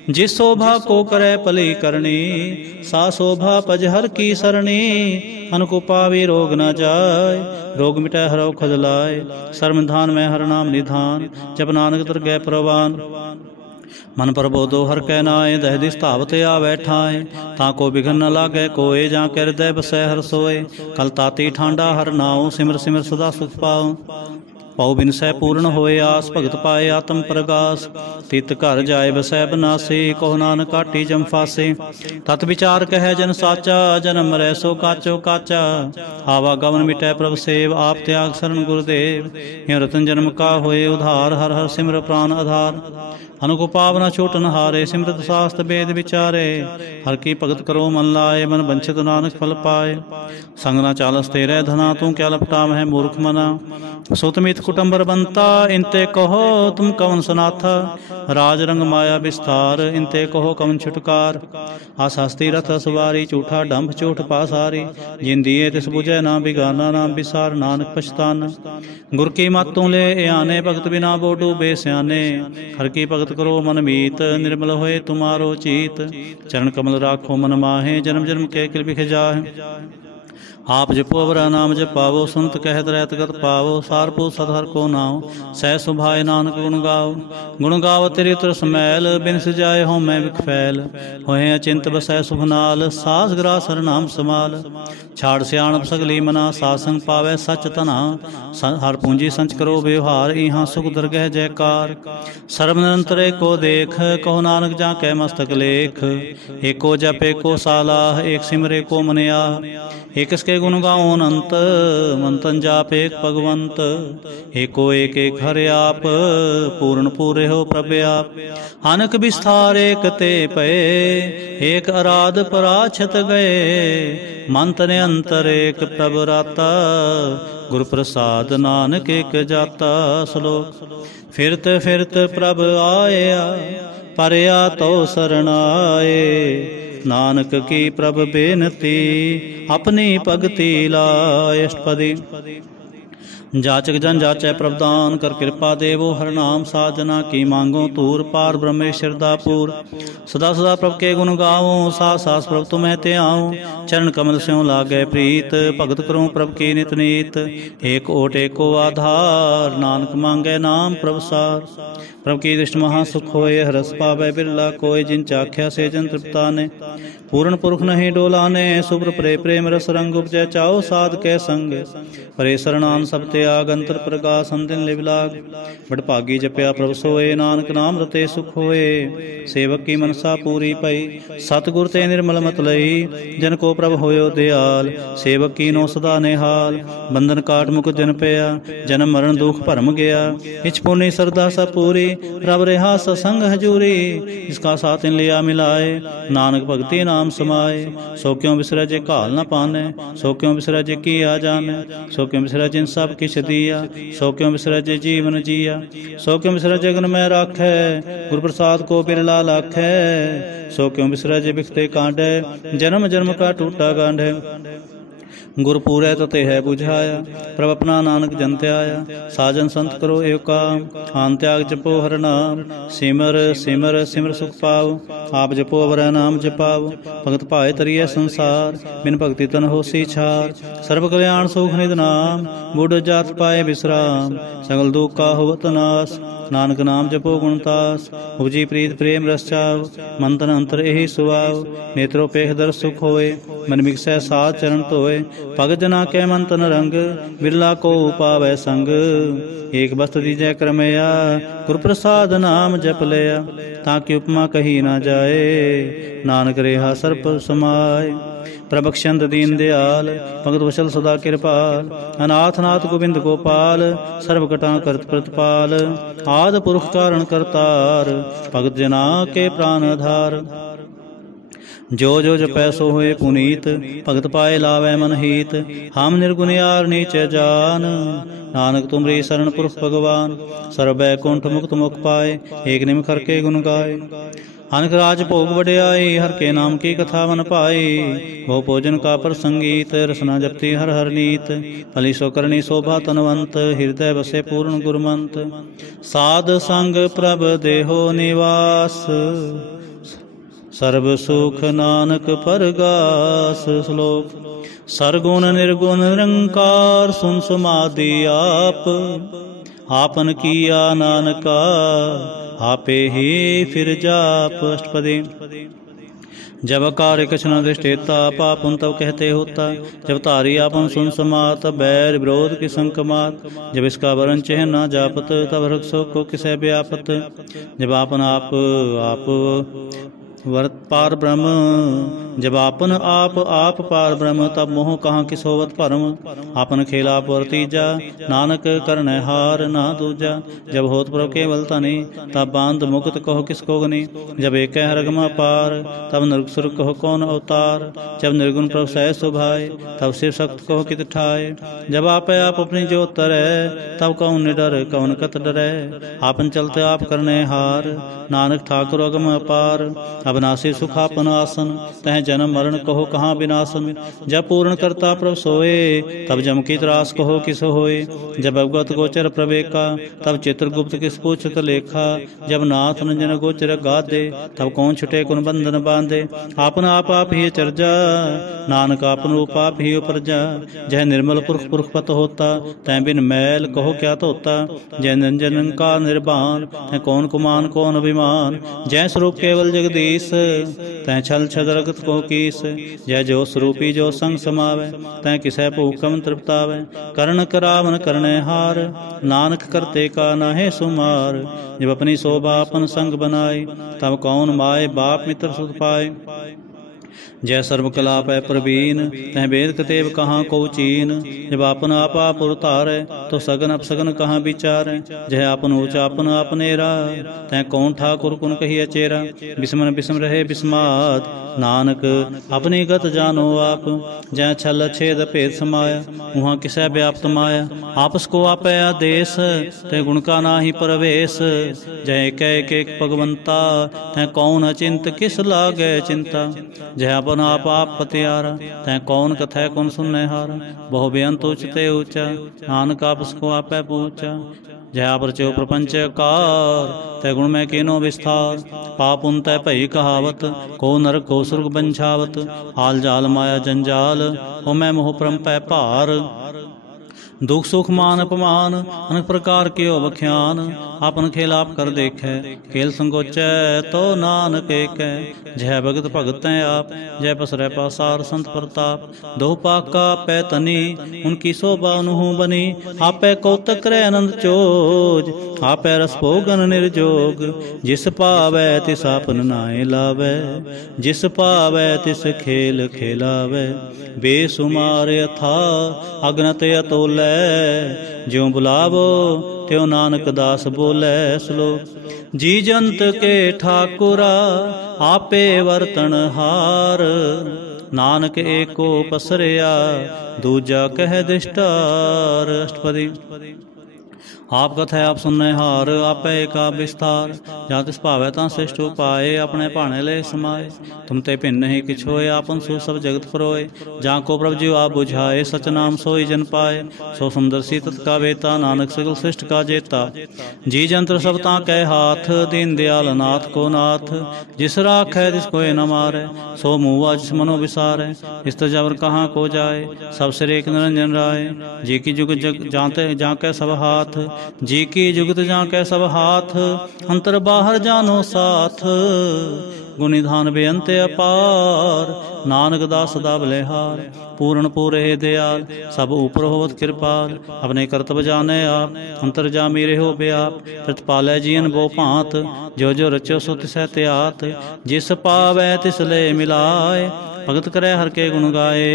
जिस शोभा को करे पली करनी, सा शोभा पज हर की सरणी। अनको पावी रोग न जाय, रोग मिटै हरौ खजलाय। सर्वनिधान में हर नाम निधान, जप नानक दरगह प्रवान। मन प्रबोधो हर कै नाय, दह दिस धावत आवै ठाय। ताको बिघन न लागै कोय, जाके हृदय बसै हर सोय। कल ताती ठांडा हर नाव, सिमर सिमर सदा सुख पाओ। पौ बिनसै पूर्ण होए आस, भगत पाए आत्म प्रगास। तित घर जाए बसै बनासे, कहो नानक काटी जम फासे। तत विचार कह जन साचा, जन्म मरै सो काचो काचा। आवागमन मिटै प्रभ सेव, आप त्याग शरण गुरुदेव। ह्यो रतन जन्म का होए उधार, हर हर सिमर प्राण आधार। अनुको पावना छोटन हारे, सिमरत शास्त्र वेद विचारे। हर की भगत करो मन लाए, मन बंछित नानक फल पाए। संग न चालस तेरे धना, तू क्या लपटाम है मूर्ख मना। सुतमित कुटुंबर बनता, इनते कहो तुम कवन सनाथा। राज रंग माया विस्तार, इनते कहो कवन छुटकार। आस हस्ती रथ सवारी, झूठा डंभ चोट पासारी। जिन दिए तिस बुझे ना बिगाना, नाम विसार नानक पछताना। गुर की मत तू ले आने, भगत बिना बो डूबे स्याने। हर की भगत करो मन मीत, निर्मल होए तुम्हारो चीत। चरण कमल राखो मन माहे, जन्म जन्म के किल बिख जाहे। आप जपो अवरा नाम जपावो, सुनत कहत रहत गत पावो। सारपो सदहर को नाव, सह सुभाए नानक गुण गाओ। गुण गाव तेरे तरस मैल, बिन सजाए हों मैं विख फैल। होए अचिंत बसै सुभ नाल, सास ग्रास हर नाम समाल। छाड़ सियाणप सगली मना, सासंग पावै सच तना। हर पूंजी संच करो व्यवहार, इहाँ सुख दरगह जयकार। सर्व निरंतर एको देख, कहो नानक जाके मस्तक लेख। एको जप एको सालाह, एक सिमरे को मनिया। एक इसके गुण गाओ अनंत, मंतन जाप एक भगवंत। एको एक एक हरे आप, पूर्ण पूरे हो प्रभ आप। अनक विस्तार एक ते पए, एक आराध पराछत गए। मंत्र अंतर एक प्रभ राता, गुर प्रसाद नानक एक जाता। श्लोक। फिरत फिरत प्रभ आया, परया तो शरण आए। नानक की प्रभ बेनती, अपनी भगति लाए। अष्टपदी। जाचक जन जाचै प्रभदान, कर कृपा देवो हर नाम साजना। की मांगो तूर पार ब्रह्मेश्वर दापूर। सदा सदा प्रभ के गुण गाओ, सास सास प्रभ तुम्हें ते आओ। चरण कमल स्यों लागे प्रीत, भगत करूं प्रभ की नित नीत। एक ओट एको आधार, नानक मांगे नाम प्रभ सार। प्रभ की दृष्टि महासुख होए, हरस पावै बिरला कोय। जिन चाख्या से जन तृप्ता ने, पूर्ण पुरख नहीं डोलाने। सुब्र प्रे प्रेम रस रंग उपजै, चाओ साध के संग। परे शरणान सब त्याग, अंतर प्रकाश दिन लिवलाग। बड़ भागी जपया प्रभ सोए, नानक नाम रते सुख होए। सेवक की मनसा पूरी पई, सतगुर ते निर्मल मत लई। जन को प्रभ होयो दयाल, सेवक की नो सदा निहाल। बंधन काट मुक जन पया, जन्म मरण दुख भरम गया। इच पुण्य श्रद्धा सब पूरी, रब रेहा सत्संग हजूरी। इसका साथ इन लिया मिलाए, नानक भगति नाम समाए। सो क्यों बिसरै जे घाल न पाने, सो क्यों बिसरै जे किया जाने। सो क्यों बिसरै जिन सब किछ दिया, सो क्यों बिसरै जे जीवन जिया। सो क्यों बिसरै जगन में राखै, गुर प्रसाद को बिरला लाखै। सो क्यों बिसरै जे बिखते कांडै, जन्म जन्म का टूटा गांढै। गुर पूरै तते है बुझाया, प्रभ अपना नानक जन त्याया। साजन संत करो एव काम, आन त्याग जपो हर नाम। सिमर सिमर सिमर सुख पाओ, आप जपो अवर नाम जपाओ। भगत पाए तरिए संसार, बिन भगति तन होसी छार। सर्व कल्याण सुख निध नाम, बूढ़ जात पाए विश्राम। सगल दुख का होवत नाश, नानक नाम जपो गुणतास। उपजी प्रीत प्रेम रस चाव, मंतन अंतर यही सुवाव। नेत्रोपेख दर सुख होए, मन मिक्सै साध चरण धोए। भगत जना कै मंतन रंग, बिरला को पावै संग। एक बस्त दीजै क्रमया, गुर प्रसाद नाम जप लिया। ताकि उपमा कही ना जाए, नानक रेहा सर्प समाए। प्रभक्षंत दीन दयाल, भगत वशल सदा कृपाल। अनाथ नाथ गोविंद गोपाल, सर्व कटा करत प्रतिपाल। आद पुरुष कारण करतार, भगत जना के प्राण आधार। जो जो जपै सो होए पुनीत, भगत पाए लावै मन हीत। हम निर्गुण यार नीच जान, नानक तुमरी शरण पुरख भगवान। सर्व बैकुंठ मुक्त मुख पाए, एक निम करके गुण गाए। अनक राज भोग बढ़ियाई, हर के नाम की कथा मन पाई। बहु भोजन का प्रसंगीत, रसना जपती हर हर नीत। भली सो करनी शोभा तनवंत, हृदय बसे पूर्ण गुरमंत। साध संग प्रभ देहो निवास, सर्व सुख नानक परगास। श्लोक। सरगुण निर्गुण निरंकार, सुन समाधि आप। आपन किया नानका, आपे ही फिर जाप। अष्टपदी। जब कार्य कछ न दृष्टेता पापुन तब कहते होता। जब तारी आपन सुन समात बैर विरोध की संकमात। जब इसका वरण चेह न जापत तब रक्षो को किसे व्यापत। जब आपन आप वर्त पार ब्रह्म। जब आपन आप पार ब्रह्म तब मोह कहाँ किस होवत परम। आपन खेला वर्तीजा नानक करने हार ना दूजा। जब होत प्रभ केवल तनि तब बांध मुक्त कहो किसको गनि। जब एक हरगमा पार तब नरसुर कहो कौन अवतार। जब निर्गुण प्रभ सह सुभाए तब शिव शक्त कहो कित ठाए। जब आप अपनी जो तरै तब कौन निडर कौन कत डरै। आपन चलते आप करने हार नानक ठाकुर अगम अपार। अविनाशी सुख आपन आसन तह जन्म मरण कहो कहाँ विनाशन। जब पूर्ण करता प्रभ सोए तब जम की त्रास कहो किस होए। जब अवगत गोचर प्रवेका तब चित्रगुप्त किस पूछत लेखा। जब नाथ नंजन गोचर गादे तब कौन छुटे कुन बंधन बांधे। आपन आप ही चर्जा नानक आपन रूप आप ही उपरजा। जह निर्मल पुरख पुरख पत होता तै बिन मैल कहो क्या धोता। जय नंजन का निर्बान तै कौन कुमान कौन अभिमान। जय स्वरूप केवल जगदीश तै छल छद रगत को कीस। जय जो स्वरूपी जो संग समावे तै किसै भूखम तृप्तावे। कर्ण करावन करने हार नानक करते का नाहे सुमार। जब अपनी शोभा अपन संग बनाए तब कौन माए बाप मित्र सुत पाए। जय सर्व कला पै प्रवीण तह वेद कतेव कहाँ को चीन। जब आपन आप उतारे तो सगन अपसगन कहाँ विचार। जय आपन ऊँच आपन आपनेरा तह कौन ठाकुर कुन कही अचेरा। बिस्मन बिस्म रहे बिस्मात नानक अपनी गत जानो आप। जय छल छेद भेद समाया वहाँ किसै व्याप्त माया। आपस को आपै आदेश तह गुण का नाही परवेश। जय एक एक भगवंता तह कौन अचिंत किस लागे चिंता। जय आपन आप पतियारा तै कौन कथै कौन सुनने हारा। बहु बेअंत उचते ऊंचा नानक आपस को आपै पूछा। जय आप रचो प्रपंच कार तै गुण में कीनो विस्तार। पाप उन तै भई कहावत को नरक को सुर्ग बंछावत। हाल जाल माया जंजाल हो मैं मोह परम पै भार। दुख सुख मान अपमान अनेक प्रकार के बख्यान। आपन खेल आप कर देखे खेल संगोचै तो नानक एक। जय भगत भगत आप जय पसरै पासार संत प्रताप। दो पाका पै तनी उनकी शोभा उन्हू बनी। आपै कौतक रै आनंद चोज आपै रस भोगन निर्जोग। जिस पावै तिस आपन नाय लावै जिस पावै तिस खेल खेलावै। बेसुमार अथा अगनत अतोलै ज्यों बुलावो त्यों नानक दास बोले श्लोक। जी जंत के ठाकुरा आपे वर्तन हार। नानक एको पसरिया दूजा कह दिष्टार। अष्टपदी। आप कथै आप सुनने हार आपै एका विस्तार। जा तिस भावै तां श्रेष्ठ उपाय अपने भाणे ले समाए। तुम ते भिन्न ही किछ होए आपन सो सब जगत परोए। जा को प्रभ जी आप बुझाए सच नाम सोई जन पाए। सो सुंदर सी तत् का वेता नानक सगल श्रेष्ठ का जेता। जी जंत्र सब तां कै हाथ दीन दयाल नाथ को नाथ। जिस राखै तिस कोय न मारै सो मुआ जिस मनो विसारै। इस जबर कहाँ को जाए सब सिर एक निरंजन राय। जी की जुग जग जाकै सब हाथ जी की जुगत जाकै सब हाथ। अंतर बाहर जानो साथ गुणिधान बेअंत अपार। नानक दास सदा बलिहार पूर्ण पूरे दयाल। सब ऊपर होवत कृपाल अपने करतब जाने आप। अंतर जामी रहो बेआप प्रतिपालै जियन बो भांत। जो जो रचो सो तिसै त्यात। जिस पावै तिस ले मिलाए भगत करे हर के गुण गाए।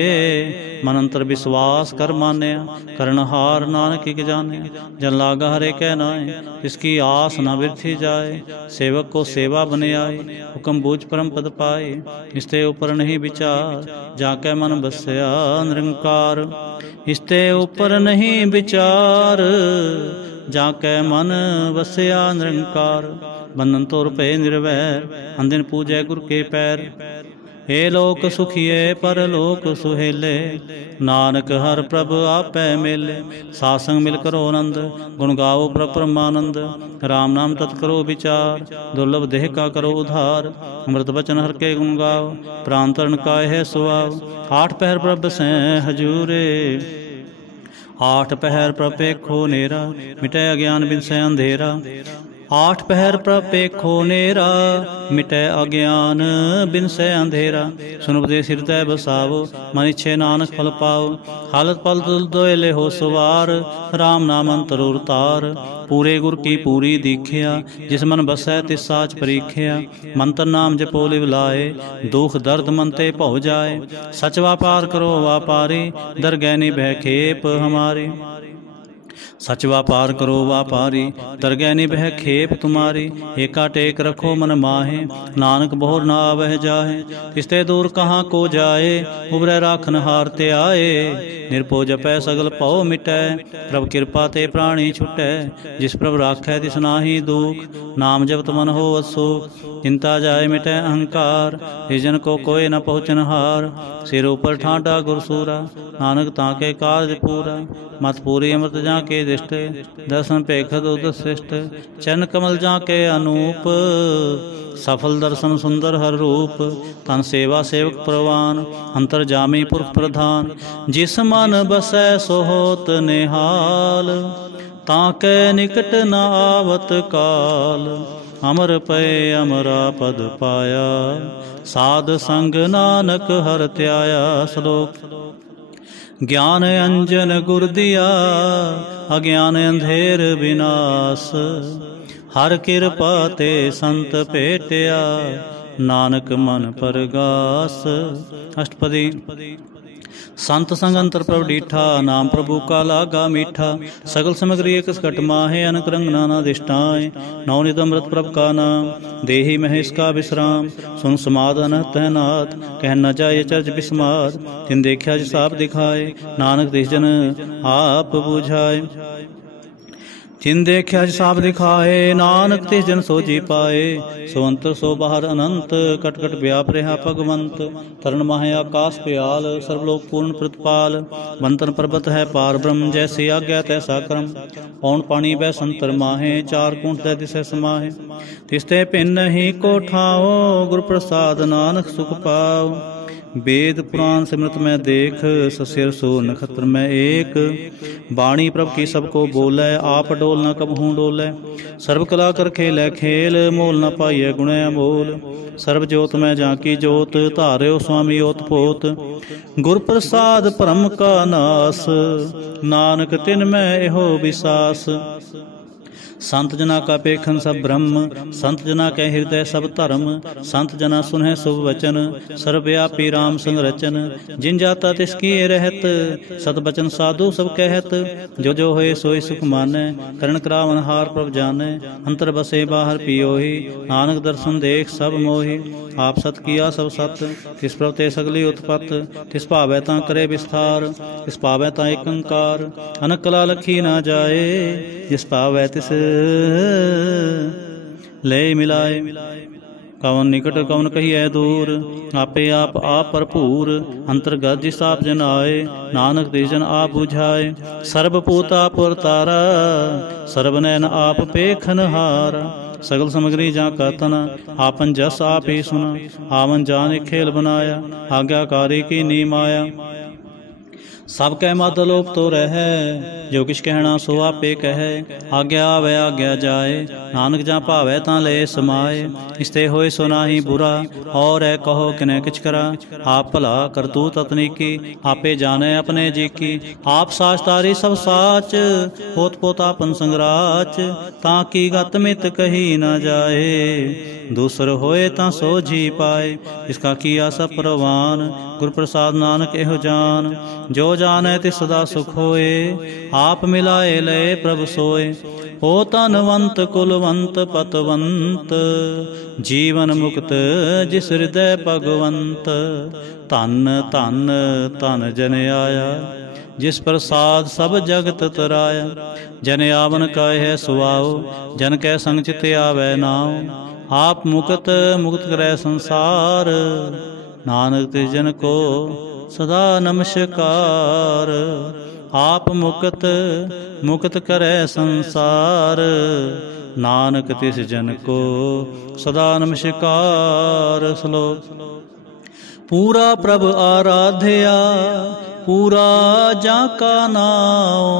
मन अंतर विश्वास कर मान्या करण हार नानक के जाने। जन लागा हरे कै नाए इसकी आस न वृथी जाए। सेवक को सेवा बने आए हुक्म बूझ परम पद पाए। इसते ऊपर नहीं विचार जाके मन बसया निरंकार। इसते ऊपर नहीं विचार जाके मन बसया निरंकार। बंधन तोर पे निर्वैर अंदिन पूजै गुर के पैर। हे लोक सुखिए पर लोक सुहेले नानक हर प्रभ आपै मेले। सासंग मिल करो आनंद गुण गाओ प्रभ परमानंद। राम नाम तत् करो विचार दुर्लभ देह का करो उधार। अमृत बचन हर के गुण गाओ प्राण तरण का है सुआव। आठ पहर प्रभ से हजूरे आठ पहर प्रभ पेखो नेरा। मिटै अज्ञान बिन से अंधेरा। आठ पहर प्रभ पेखो नेरा, मिटै अज्ञान बिनसै अंधेरा। सुन उपदेश हृदय बसावो, मन इच्छे नानक फल पाओ। हालत पल तुल दोयले हो सवार, राम नाम अंतर उतार। पूरे गुर की पूरी दीखिया, जिस मन बसै तिस साच परीखिया। मंत्र नाम जपो लिव लाए, दुख दर्द मन ते भौ जाए। सच व्यापार करो व्यापारी, दरगह निभै खेप हमारी। सच व्यापार करो व्यापारी, दरगह निभह खेप तुम्हारी। एका टेक रखो मन माहे, नानक बोहर ना आवह जाहे। तिसते दूर कहाँ को जाए, उबरै राखन हार ते आए। निरपो जपै सगल भौ मिटै, प्रभ कृपा ते प्राणी छुटै। जिस प्रभ राखै तिस नाहि दुख, नाम जपत मन होवत सुख। चिंता जाए मिटै अहंकार, इस जन को कोय न पहुँचन हार। सिर ऊपर ठाडा गुरसूरा, नानक ताके कारज पूरा। मत पूरी अमृत जाके दिष्ट, दर्शन पेखत उद श्रेष्ठ। चरण कमल जाके अनूप, सफल दर्शन सुंदर हर रूप। तन सेवा सेवक प्रवान, अंतर जामी पुरख प्रधान। जिस मन बसै सो होत निहाल, ताके निकट न आवत काल। अमर पै अमरा पद पाया, साध संग नानक हर त्याया। श्लोक। ज्ञान अंजन गुर दिया, अज्ञान अंधेर विनाश। हर कृपा ते संत भेटिया, नानक मन परगास। अष्टपदी। संत संग अंतर प्रभ डीठा, नाम प्रभु का लागा मीठा। सगल समग्री एक घट माहे, अनक रंग नाना दिष्टाएं। नवनित अमृत प्रभ का नाम, देहि महेश का विश्राम। सुन समाद अनहत है नाथ, कह न जाए चर्च विस्माद। तिन देखा जिस आप दिखाए, नानक तिस जन आप बुझाए। जिन देखा साप दिखाए, नानक तिस जन सो जी पाए। सो अंतर सो बाहर अनंत, कट कट व्याप रहा भगवंत। तरण माहे आकाश प्याल, सर्वलोक पूर्ण प्रतिपाल। बंतन पर्वत है पार ब्रह्म, जैसी आज्ञा तैसा क्रम। पौन पानी बह संतर माहे, चार कुंठ तै दिसै समाहे। तिसते भिन्न ही को ठाओ, गुर प्रसाद नानक सुख पाओ। वेद पुराण सिमरत में देख, ससिर सो नक्षत्र में एक। बाणी प्रभ की सबको बोलै, आप डोल न कबहूँ डोलै। सर्व कला कर खेलै खेल, मोल न पाइय गुणै अमोल। सर्व जोत में जाकी जोत, धार्यो स्वामी ओत पोत। गुर प्रसाद परम का नास, नानक तिन में एहो विसास। संत जना का पेखन सब ब्रह्म, संत जना के हृदय सब धर्म। संत जना सुनह शुभ वचन, सर्वव्यापी राम संग रचन। जिन जाता तिसकी रहत, सत बचन साधु सब कहत। जो जो होए सोई सुख मानै, करण करावन हार प्रभ जानै। अंतर बसे बाहर पियोहि, नानक दर्शन देख सब मोहि। आप सत किया सब सत, तिस प्रभ ते सगली उत्पत। तिस भावै तां करे विस्तार, तिस पावै तां एक अंकार। अनक कला लखी ना जाए, जिस पावै तिस ले मिलाए। कवन निकट कवन कहिए दूर, आपे आप भरपूर। अंतर्गत जिस आप जन आए, नानक तिस जन आप बुझाए। सर्वभूत आप अवतारा, सर्वनैन आप पेखन हारा। सगल समग्री जा का तना, आपन जस आप ही सुना। आवन जान एक खेल बनाया, आज्ञाकारी की नी माया। सब कह मद लोप तो रह, जो किछ कहना सो आपे कह। आज्ञा आवे आज्ञा जाए, नानक जा भावै तां ले समाए। इसते होए सो नाहि बुरा, और है कहो किने किछ करा। आप भला करतूत अपनी की, आपे जाने अपने जी की। आप साचतारी सब साच, पोत पोत आपन संगराच। ताकि गत मित कही न जाए, दूसर होए तां सो जी पाए। इसका किया सब प्रवान, गुर प्रसाद नानक एहो जान। जो जानै तिस सदा सुख होए, आप मिलाए लय प्रभ सोए। हो धनवंत कुलवंत पतवंत, जीवन मुक्त जिस हृदय भगवंत। धन धन धन जन आया, जिस प्रसाद सब जगत तराया। जन आवन कहे सुआओ, जन कै संग चित आवे नाओ। आप मुक्त मुक्त करे संसार, नानक तिस जन को सदा नमस्कार। आप मुक्त मुक्त करे संसार, नानक तिस जन को सदा नमस्कार। श्लोक। पूरा प्रभ आराध्या, पूरा जाका नाओ।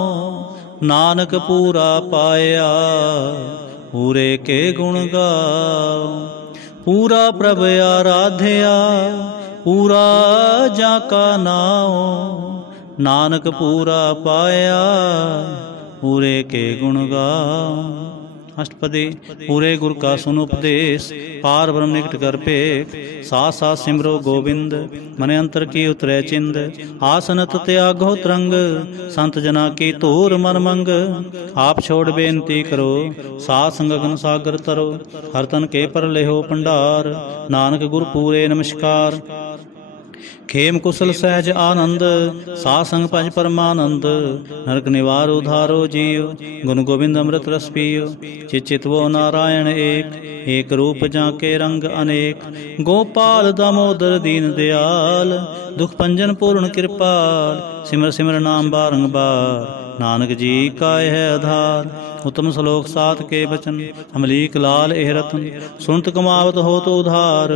नानक पूरा पाया, पूरे के गुण गाओ। पूरा प्रभ आराध्या पूरा जाका नाओ, नानक पूरा पाया पूरे के गुण गाओ। अष्टपदी। पूरे गुर का सुन उपदेश, पार ब्रह्म निकट कर पेख। साथ साथ सिमरो गोविंद, मने अंतर की उतरे चिंद। आसनत त्यागो तरंग, संत जना की तूर मन मंग। आप छोड़ बेनती करो, सात संग गगन सागर तरो। हर तन के पर लेहो भंडार, नानक गुर पूरे नमस्कार। खेम कुशल सहज आनंद, सात संग पंज परमानंद। नरक निवार उधारो जीव, गुण गोविंद अमृत रस पियो। चित चितवो नारायण एक, एक रूप जाके रंग अनेक। गोपाल दामोदर दीन दयाल, दुख पंजन पूर्ण कृपाल। सिमर सिमर नाम बारंबार, नानक जी का यह आधार। उत्तम श्लोक सात के बचन, अमलीक लाल एह रतन। सुनत कमावत हो तो उधार,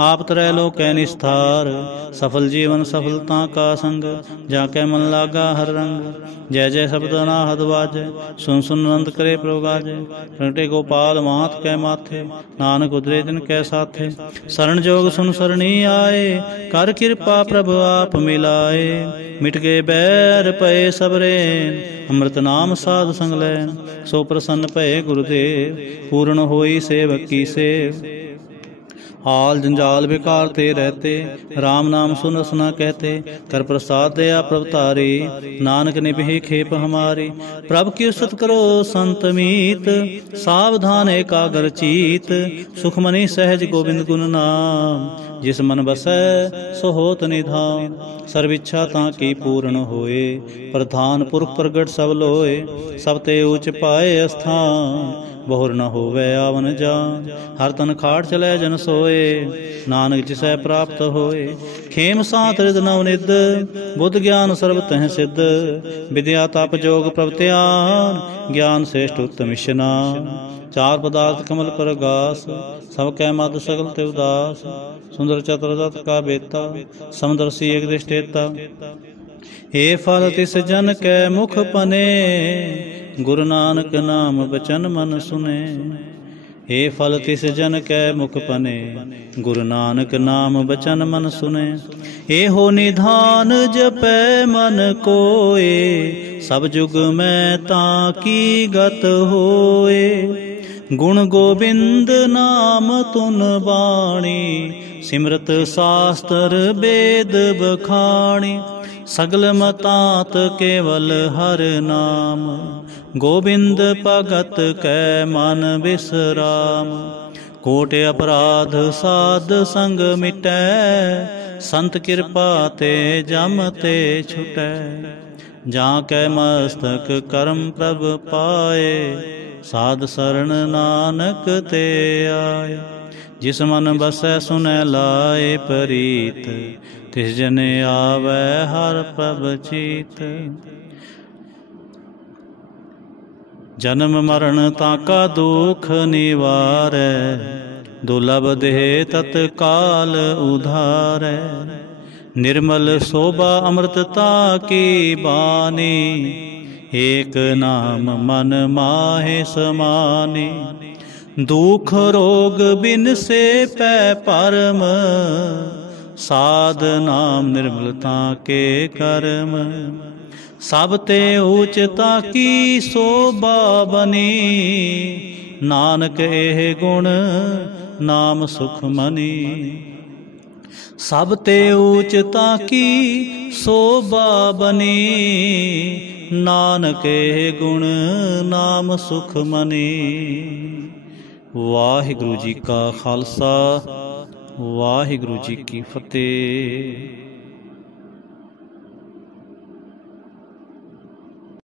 आप तरह लोकै निस्तार। सफल जीवन सफलता का संग, जाके मन लागा हर रंग। जय जय शब्द अनाहद बाजै, सुन सुन अनंत करे प्रगाजै। प्रगटे गोपाल मात कै माथे, नानक उतरे दिन कै साथे। शरण जोग सुन सरणी आए, कर कृपा प्रभु आप मिलाए। मिट गए बैर पए सबरेन, अमृत नाम साध संग लैन। सो प्रसन्न भये गुरुदेव, पूर्ण होई सेवक की सेव। हाल जंजाल बेकार ते रहते, राम नाम सुन सुना कहते। कर प्रसाद दया प्रभ तारी, नानक निभे खेप हमारी। प्रभ की उस्तत करो संत मीत, सावधान एकाग्र चीत। सुखमणि सहज गोविंद गुण नाम, जिस मन बसै सो होत निधान। सर्व इच्छा ताकी पूर्ण होए, प्रधान पुरख प्रगट सब लोए। सब ते उच पाए स्थान, बहुर न होवे आवन जान। हर तन खाट चलै जन सोए, नानक जिसै प्राप्त होए। खेम सात रिद नवनिध, बुद्ध ज्ञान सर्व तह सिद्ध। विद्या तप जोग प्रभ ध्यान, ज्ञान श्रेष्ठ उत्तम स्नान। चार पदार्थ कमल पर गास, सब कै मद सगल ते उदास। सुंदर चतुर दत्त का बेता, समदर्शी एक दृष्टेता। हे फल तिस जन कै मुख पने, गुरु नानक नाम बचन मन सुने। हे फल तिस जन कै मुख पने, गुरु नानक नाम बचन मन सुने। एहो निधान जपै मन कोय, सब जुग में ताकी गत होए। गुण गोविंद नाम तुन बाणी, सिमरत शास्त्र वेद बखाणी। सगल मतात केवल हर नाम, गोविंद भगत कै मन विश्राम। कोट अपराध साध संग मिटै, संत कृपा ते जम ते छुटै। जाकै मस्तक करम प्रभ पाए, साध शरण नानक ते आए। जिस मन बसै सुनै लाए प्रीत, तिस जन आवै हर प्रभ चीत। जन्म मरण ताका दुख निवारै, दुर्लभ देह तत्काल उधारै। निर्मल शोभा अमृतता की बानी, एक नाम मन माहे समानी। दुख रोग बिन से पै परम, साध नाम निर्मलता के कर्म। सब ते ऊचता की शोभा बनी, नानक एह गुण नाम सुख मनी। सब ते ऊचता की शोभा बनी, नानक एह गुण नाम सुख मनी। वाहिगुरु जी का खालसा, वाहिगुरु जी की फतेह।